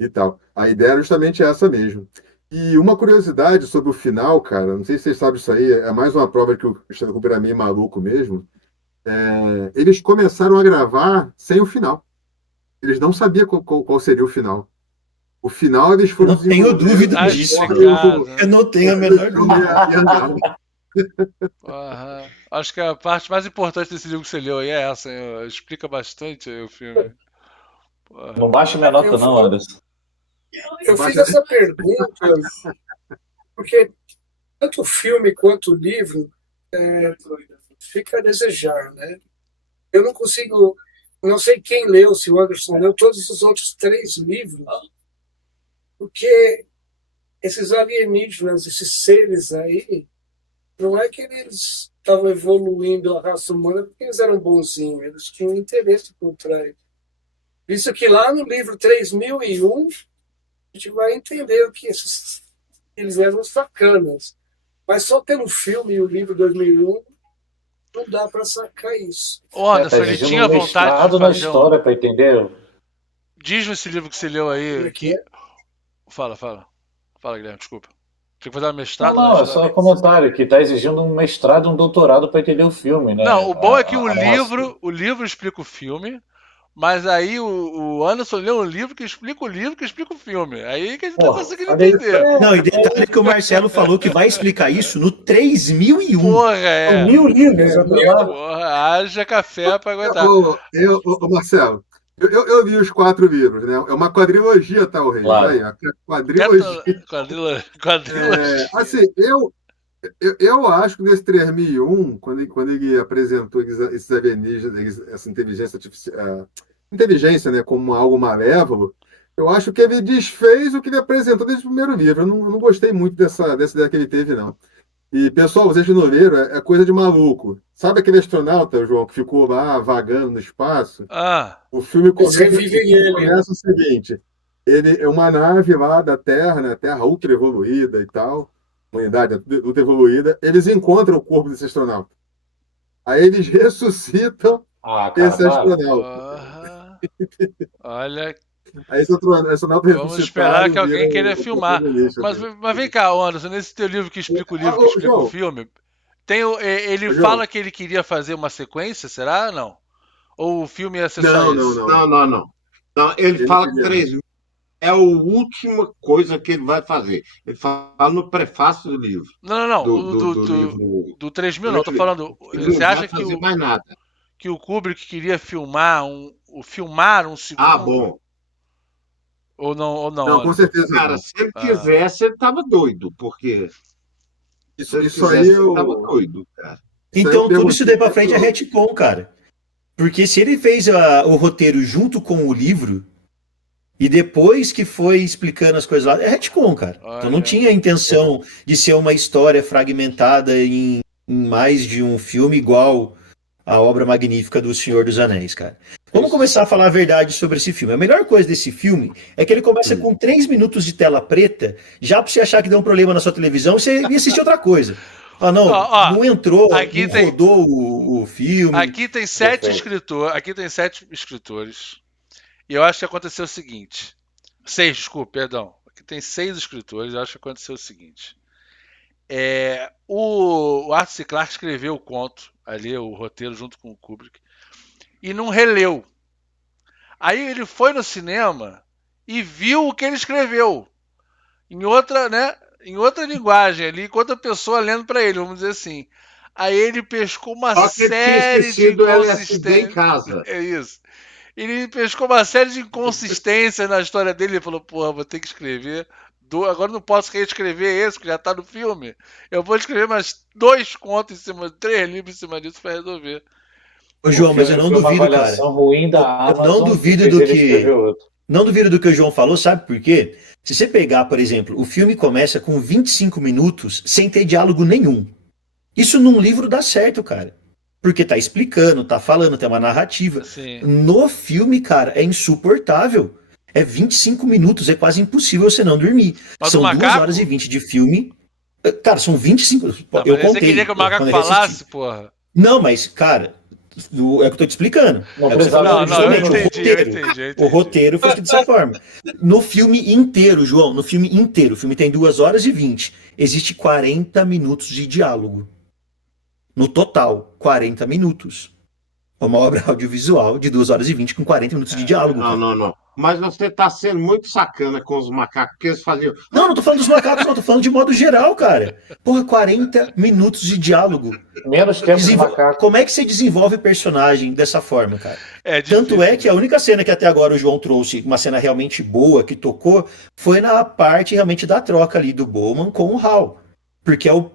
e tal. A ideia era justamente essa mesmo. E uma curiosidade sobre o final, cara, não sei se vocês sabem isso aí, é mais uma prova que o Stanley Cooper é meio maluco mesmo. Eles começaram a gravar sem o final. Eles não sabiam qual seria o final. O final eles foram Não tenho desenvolvendo dúvida Tá disso. explicado, né? Eu não tenho a menor dúvida. Aham. Acho que a parte mais importante desse livro que você leu aí é essa, hein? Explica bastante aí o filme. Porra. Não baixa minha nota, não, Anderson. Eu fiz essa pergunta porque tanto o filme quanto o livro fica a desejar, né? Eu não consigo, não sei quem leu, se o Anderson leu todos os outros 3 livros, porque esses alienígenas, esses seres aí, não é que eles estavam evoluindo a raça humana porque eles eram bonzinhos, eles tinham interesse por trás. Isso que lá no livro 3001, a gente vai entender o que eles eram sacanas. Mas só pelo filme e o livro 2001, não dá para sacar isso. Ô, Anderson, Tá ele exigindo tinha um vontade de mestrado na fazer história para entender. Diz nesse livro que você leu Como aí é que. é? Fala, Guilherme, desculpa. Tinha que fazer um Não, mestrado na não, é só história. um comentário que tá exigindo um mestrado, um doutorado para entender o filme, né? Não, o bom é que A nossa- o livro explica o filme, mas aí o Anderson leu um livro que explica o livro que explica o filme. Aí que a gente não Porra, conseguindo olha aí. entender. Não, e detalhe que o Marcelo falou que vai explicar isso no 3001. Porra, São 1000 livros, É, sei lá. Porra, haja café pra aguentar. Marcelo, eu li os 4 livros, né? É uma quadrilogia, tá, o Reis? Claro. Aí, a quadrilogia. Quadrila. Assim, Eu acho que nesse 3001, quando ele apresentou esses alienígenas, essa inteligência artificial, inteligência, né, como algo malévolo, eu acho que ele desfez o que ele apresentou desde o primeiro livro. Eu não gostei muito dessa ideia que ele teve, não. E, pessoal, vocês que não viram, é coisa de maluco. Sabe aquele astronauta, João, que ficou lá vagando no espaço? Ah, O filme Eles começa, revivem ele. começa o seguinte: ele é uma nave lá da Terra, né? Terra ultra evoluída e tal, humanidade ultra evoluída. Eles encontram o corpo desse astronauta. Aí eles ressuscitam Ah, cara, esse para. astronauta. porra. Olha, Aí esse astronauta vamos esperar ressuscitado que vira alguém queira o filmar. protagonista Mas, dele. mas vem cá, Anderson, nesse teu livro que explica o livro, que Ô, explica o João, filme, ele ô, fala João. que ele queria fazer uma sequência, será? Não. Ou o filme ia ser só Não, não, esse? não. Não, não, não. Não, ele Ele fala que queria. 3.000 é a última coisa que ele vai fazer. Ele fala no prefácio do livro. Não, não, não. Do livro. Do 3000 não. Tô Ele, falando. ele Você não vai acha fazer mais nada. que o Kubrick queria filmar um Ah, segundo? bom. Ou não, Não, com Anderson? certeza Cara, não. se ele Ah, quisesse, ele tava doido, porque se Isso, ele isso aí quisesse, ele tava eu, doido, cara. isso aí eu Então, tudo isso perguntei daí pra frente é pro. retcon, cara. Porque se ele fez o roteiro junto com o livro, e depois que foi explicando as coisas lá, é retcon, cara. Então não olha. tinha a intenção de ser uma história fragmentada em mais de um filme igual a obra magnífica do Senhor dos Anéis, cara. Vamos Isso. começar a falar a verdade sobre esse filme. A melhor coisa desse filme é que ele começa com 3 minutos de tela preta, já pra você achar que deu um problema na sua televisão e você ia assistir outra coisa. Ah, não, Ó, não entrou, aqui não tem, rodou o filme. aqui tem 7 Perfeito. escritores. Aqui tem 7 escritores. E eu acho que aconteceu o seguinte. 6, desculpa, perdão. Aqui tem 6 escritores. Eu acho que aconteceu o seguinte. O Arthur C. Clarke escreveu o conto ali, o roteiro, junto com o Kubrick, e não releu. Aí ele foi no cinema e viu o que ele escreveu em outra, né, em outra linguagem ali, com outra pessoa lendo para ele, vamos dizer assim. Aí ele pescou uma Só que ele tinha série de esquecido o LSD em inconsistências. casa. É isso. Ele pescou uma série de inconsistências na história dele. Ele falou: porra, vou ter que escrever. Agora não posso reescrever esse, que já tá no filme. Eu vou escrever mais 2 contos em cima, 3 livros em cima disso para resolver. Ô, O João, mas eu filme não foi uma duvido, cara. avaliação ruim da Eu não Amazon que duvido fez do ele escrever que. outro. Não duvido do que o João falou, sabe por quê? Se você pegar, por exemplo, o filme começa com 25 minutos sem ter diálogo nenhum. Isso num livro dá certo, cara. Porque tá explicando, tá falando, tem uma narrativa. Assim, No filme, cara, é insuportável. É 25 minutos, é quase impossível você não dormir. mas o São 2 macaco? horas e 20 de filme. Cara, são 25. Não, Eu mas aí você queria contei que o macaco quando eu assisti. falasse, porra. Não, mas, cara, é o que eu tô te explicando. Não É o que você precisava falou, Não, não, eu justamente, o entendi, eu roteiro. entendi, eu O entendi. roteiro foi escrito dessa forma. No filme inteiro, João, no filme inteiro, o filme tem 2 horas e 20. Existe 40 minutos de diálogo. No total, 40 minutos. É uma obra audiovisual de 2 horas e 20 com 40 minutos de diálogo, Não, cara. não, não. Mas você tá sendo muito sacana com os macacos, que eles faziam. Não, não tô falando dos macacos, não, tô falando de modo geral, cara. Porra, 40 minutos de diálogo. Menos tempo de macaco. Como é que você desenvolve personagem dessa forma, cara? É difícil. Tanto é que a única cena que até agora o João trouxe, uma cena realmente boa, que tocou, foi na parte realmente da troca ali do Bowman com o Hal. Porque é o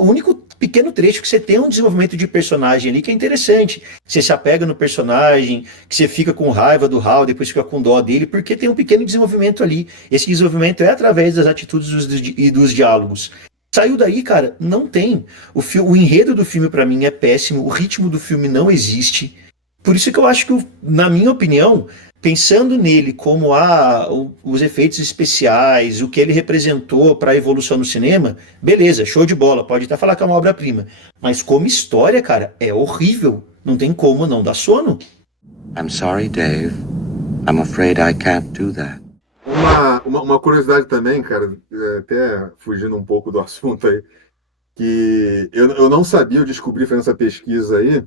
único pequeno trecho que você tem um desenvolvimento de personagem ali que é interessante. Você se apega no personagem, que você fica com raiva do Hal, depois fica com dó dele, porque tem um pequeno desenvolvimento ali. Esse desenvolvimento é através das atitudes e dos diálogos. Saiu daí, cara, não tem. O enredo do filme, pra mim, é péssimo. O ritmo do filme não existe. Por isso que eu acho que, na minha opinião, pensando nele como os efeitos especiais, o que ele representou para a evolução no cinema, beleza, show de bola, pode até falar que é uma obra-prima. Mas como história, cara, é horrível. Não tem como não dar sono. I'm sorry, Dave. I'm afraid I can't do that. Uma curiosidade também, cara, até fugindo um pouco do assunto aí, que eu não sabia, eu descobri fazendo essa pesquisa aí,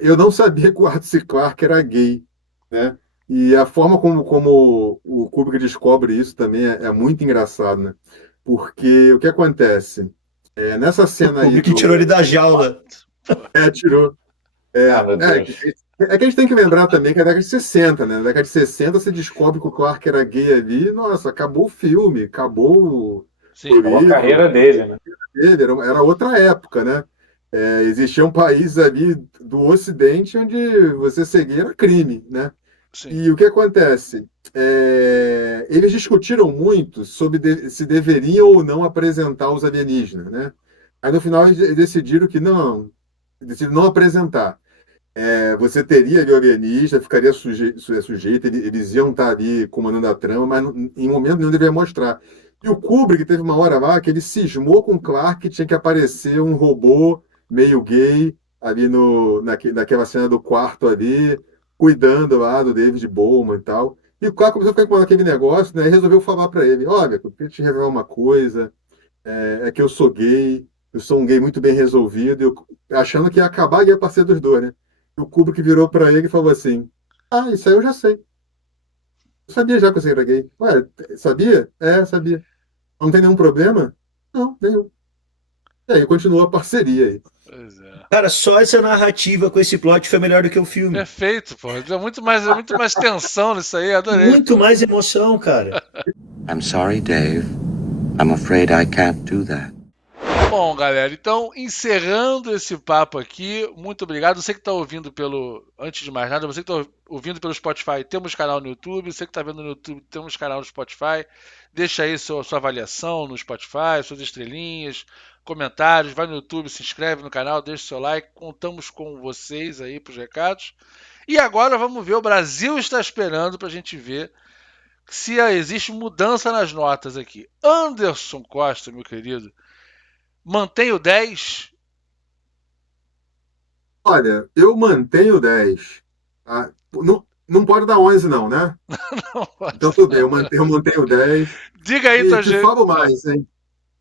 eu não sabia que o Arthur C. Clarke era gay, né? E a forma como o Kubrick descobre isso também é muito engraçado, né? Porque o que acontece? Nessa cena aí Que tirou ele da jaula. tirou. Ah, meu Deus. É que a gente tem que lembrar também que é a década de 60, né? Na década de 60 você descobre que o Clarke era gay ali, nossa, acabou o filme, acabou Sim. É uma carreira dele, né? Era outra época, né? Existiam países ali do Ocidente onde você seguir era crime, né? Sim. E o que acontece? Eles discutiram muito sobre se deveriam ou não apresentar os alienígenas, né? Aí no final eles decidiram que não, decidiram não apresentar. Você teria ali o alienígena, ficaria sujeito, eles iam estar ali comandando a trama, mas em momento nenhum deveria mostrar. E o Kubrick teve uma hora lá que ele cismou com o Clark que tinha que aparecer um robô meio gay ali naquela cena do quarto ali, cuidando lá do David Bowman e tal. E o Clark começou a ficar com aquele negócio, né? E resolveu falar para ele: olha, eu queria te revelar uma coisa, é que eu sou gay, eu sou um gay muito bem resolvido, achando que ia acabar e ia parceiro dos dois, né? E o Kubrick virou para ele e falou assim: ah, isso aí eu já sei. Eu sabia já que você era gay. Ué, sabia? Sabia. Não tem nenhum problema? Não, nenhum. E aí continua a parceria aí. Pois é. Cara, só essa narrativa com esse plot foi melhor do que o filme. Perfeito, pô. É muito mais tensão nisso aí, adorei. Muito mais emoção, cara. I'm sorry, Dave. I'm afraid I can't do that. Bom, galera, então, encerrando esse papo aqui, muito obrigado. Você que está ouvindo antes de mais nada, você que está ouvindo pelo Spotify, temos canal no YouTube. Você que está vendo no YouTube, temos canal no Spotify. Deixa aí sua avaliação no Spotify, suas estrelinhas, comentários. Vai no YouTube, se inscreve no canal, deixa seu like. Contamos com vocês aí para os recados. E agora vamos ver, o Brasil está esperando para a gente ver se existe mudança nas notas aqui. Anderson Costa, meu querido, mantém o 10? Olha, eu mantenho 10. Tá? Não pode dar 11 não, né? Então tudo bem, eu mantenho 10. Diga aí, E te falo mais, hein?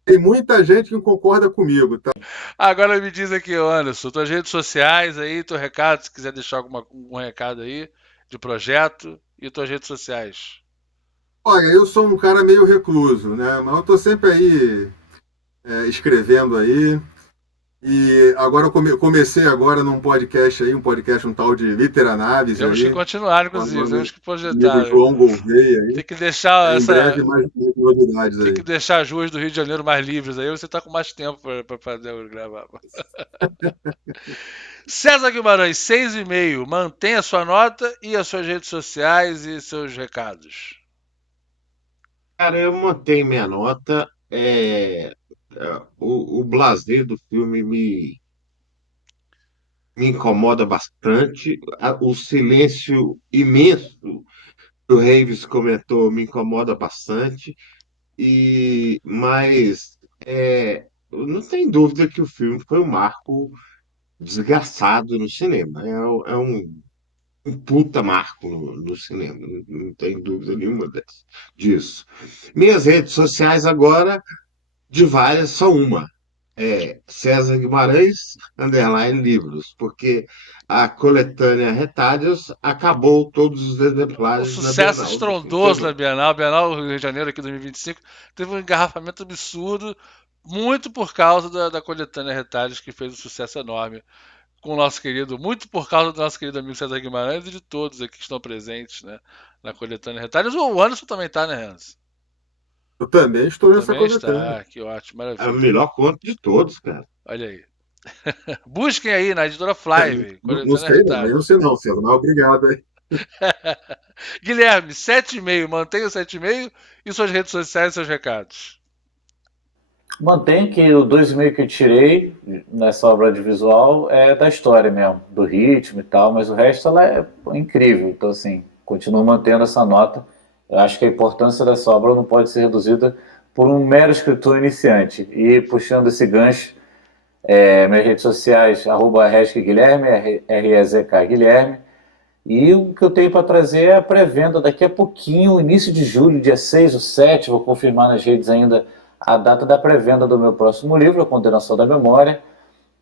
Tem muita gente que concorda comigo, tá? Agora me diz aqui, Anderson, tuas redes sociais aí, teu recado, se quiser deixar algum recado aí de projeto e tuas redes sociais. Olha, eu sou um cara meio recluso, né? Mas eu tô sempre aí escrevendo aí. E agora eu comecei agora num podcast aí, um tal de Literanaves Temos aí. que continuar, inclusive, temos que projetar. Amigo João Gouveia aí. Tem que deixar Em breve mais novidades aí. Tem que deixar as ruas do Rio de Janeiro mais livres aí, você tá com mais tempo para poder gravar. César Guimarães, 6,5. Mantenha a sua nota e as suas redes sociais e seus recados. Cara, eu mantenho minha nota. O blazer do filme me incomoda bastante. O silêncio imenso que o Reives comentou me incomoda bastante. Mas não tem dúvida que o filme foi um marco desgraçado no cinema. É um puta marco no cinema, não tem dúvida nenhuma disso. Minhas redes sociais agora, de várias, só uma. César Guimarães, underline livros, porque a coletânea Retalhos acabou todos os Um exemplares na sucesso Bienal. estrondoso na Bienal. Bienal Rio de Janeiro aqui 2025 teve um engarrafamento absurdo, muito por causa da coletânea Retalhos, que fez um sucesso enorme com o nosso querido, muito por causa do nosso querido amigo César Guimarães e de todos aqui que estão presentes, né, na coletânea Retalhos. O Anderson também tá, né, Hans? Eu também estou nessa Também coletânea. está, que ótimo, É o maravilha. melhor conto de todos, cara. Olha aí. Busquem aí na editora Flive. Não sei não, eu não sei não, César, mas obrigado aí. Guilherme, 7,5. Mantenha o 7,5 e suas redes sociais e seus recados. Mantém que o 2,5 que eu tirei nessa obra de visual é da história mesmo, do ritmo e tal, mas o resto ela é incrível. Então, assim, continuo mantendo essa nota. Eu acho que a importância dessa obra não pode ser reduzida por um mero escritor iniciante. E puxando esse gancho, minhas redes sociais, @RescGuilherme, REZK Guilherme. E o que eu tenho para trazer é a pré-venda daqui a pouquinho, início de julho, dia 6 ou 7, vou confirmar nas redes ainda a data da pré-venda do meu próximo livro, A Condenação da Memória.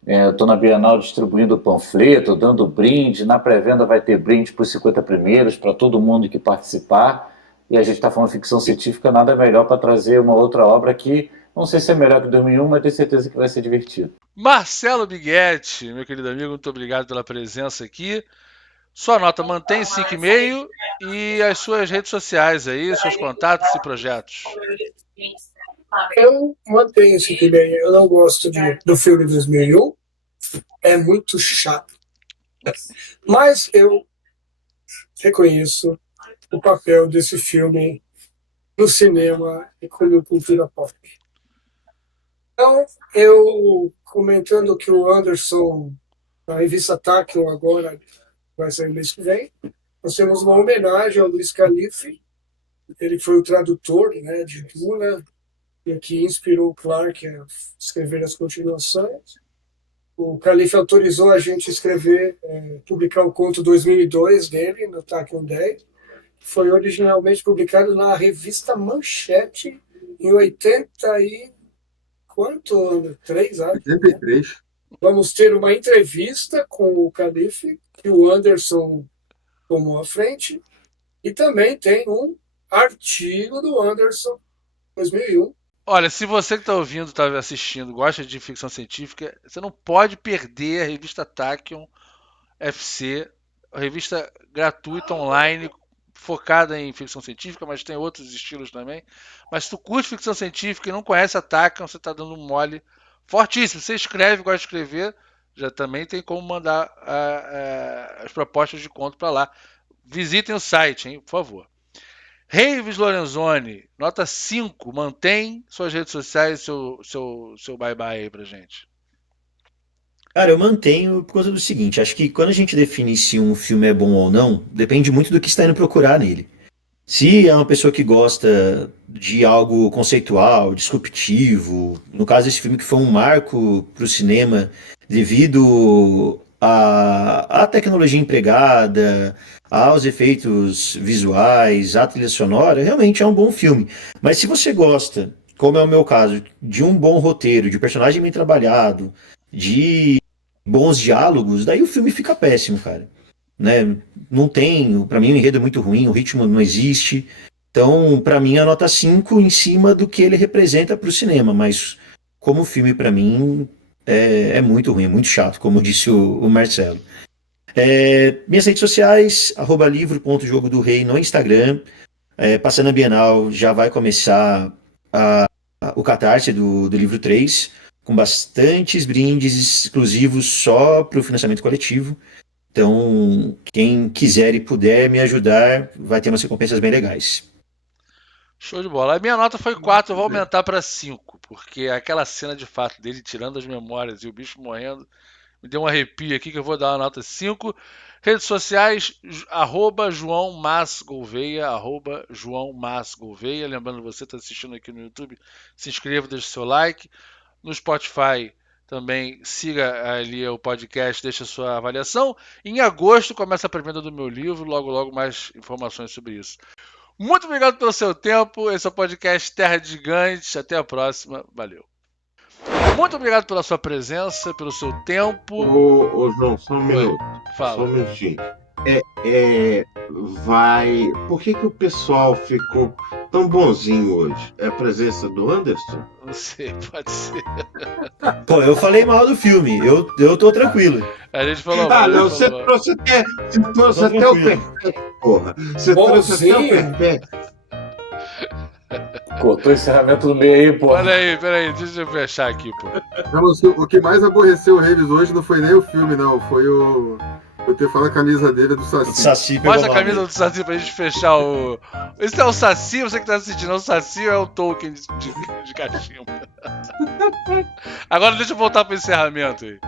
Eu estou na Bienal distribuindo panfleto, dando brinde. Na pré-venda vai ter brinde para os 50 primeiros, para todo mundo que participar. E a gente está falando ficção científica, nada melhor para trazer uma outra obra que não sei se é melhor que 2001, mas tenho certeza que vai ser divertido. Marcelo Biguetti, meu querido amigo, muito obrigado pela presença aqui. Sua nota mantém 5,5 e as suas redes sociais aí, seus contatos e projetos. Eu mantenho esse filme aí. Eu não gosto do filme 2001. É muito chato. Mas eu reconheço o papel desse filme no cinema e como cultura pop. Então, eu comentando que o Anderson, na revista Tachyon agora, vai sair mês que vem, nós temos uma homenagem ao Luiz Khalifa. Ele foi o tradutor, né, de Duna, e que inspirou o Clarke a escrever as continuações. O Khalifa autorizou a gente escrever, publicar o conto 2002 dele, no Tachyon 10. Foi originalmente publicado na revista Manchete em 80 e... quanto ano? 3 anos? 83. Vamos ter uma entrevista com o Khalifa, que o Anderson tomou à frente, e também tem um artigo do Anderson, 2001. Olha, se você que está ouvindo, está assistindo, gosta de ficção científica, você não pode perder a revista Tachyon FC, a revista gratuita online, focada em ficção científica, mas tem outros estilos também. Mas se tu curte ficção científica e não conhece a Tachyon, você está dando um mole fortíssimo. Você escreve, gosta de escrever, já também tem como mandar as propostas de conto para lá. Visitem o site, hein, por favor. Reives Lorenzoni, nota 5. Mantém suas redes sociais e seu bye-bye aí pra gente. Cara, eu mantenho por causa do seguinte, acho que quando a gente define se um filme é bom ou não, depende muito do que está indo procurar nele. Se é uma pessoa que gosta de algo conceitual, disruptivo, no caso desse filme que foi um marco para o cinema devido à tecnologia empregada, aos efeitos visuais, à trilha sonora, realmente é um bom filme. Mas se você gosta, como é o meu caso, de um bom roteiro, de personagem bem trabalhado, de bons diálogos, daí o filme fica péssimo, cara. Né? Não tem, pra mim o enredo é muito ruim, o ritmo não existe. Então, pra mim, a nota 5 em cima do que ele representa pro cinema, mas como filme, pra mim, é muito ruim, é muito chato, como disse o Marcelo. Minhas redes sociais, @livro.jogodorei no Instagram. Passando a Bienal, já vai começar o Catarse do livro 3, com bastantes brindes exclusivos só para o financiamento coletivo. Então, quem quiser e puder me ajudar, vai ter umas recompensas bem legais. Show de bola. A minha nota foi 4, eu vou aumentar para 5, porque aquela cena de fato dele tirando as memórias e o bicho morrendo me deu um arrepio aqui que eu vou dar uma nota 5. Redes sociais, @João Mas Gouveia, @João Mas Gouveia. Lembrando, você está assistindo aqui no YouTube, se inscreva, deixe seu like. No Spotify também siga ali o podcast, deixa sua avaliação. Em agosto começa a pré-venda do meu livro, logo mais informações sobre isso. Muito obrigado pelo seu tempo. Esse é o podcast Terra de Gigantes. Até a próxima. Valeu. Muito obrigado pela sua presença, pelo seu tempo. Ô, João, só um Oi, minuto. fala. Só um minutinho. Por que o pessoal ficou tão bonzinho hoje? É a presença do Anderson? Não sei, pode ser. Pô, eu falei mal do filme, eu tô tranquilo. A gente falou Ah, mal, não, a gente você falou mal. trouxe até o perfeito, porra. Você trouxe até o perfeito. Cortou o encerramento no meio aí, pô. Peraí, deixa eu fechar aqui, pô. Não, o que mais aborreceu o Reeves hoje não foi nem o filme, não. Foi eu ter falado a camisa dele do Saci. Saci pegou Mostra a mal, camisa né? do Saci pra gente fechar o. Esse é o Saci, você que tá assistindo, é o Saci ou é o Tolkien de cachimbo? Agora deixa eu voltar pro encerramento aí.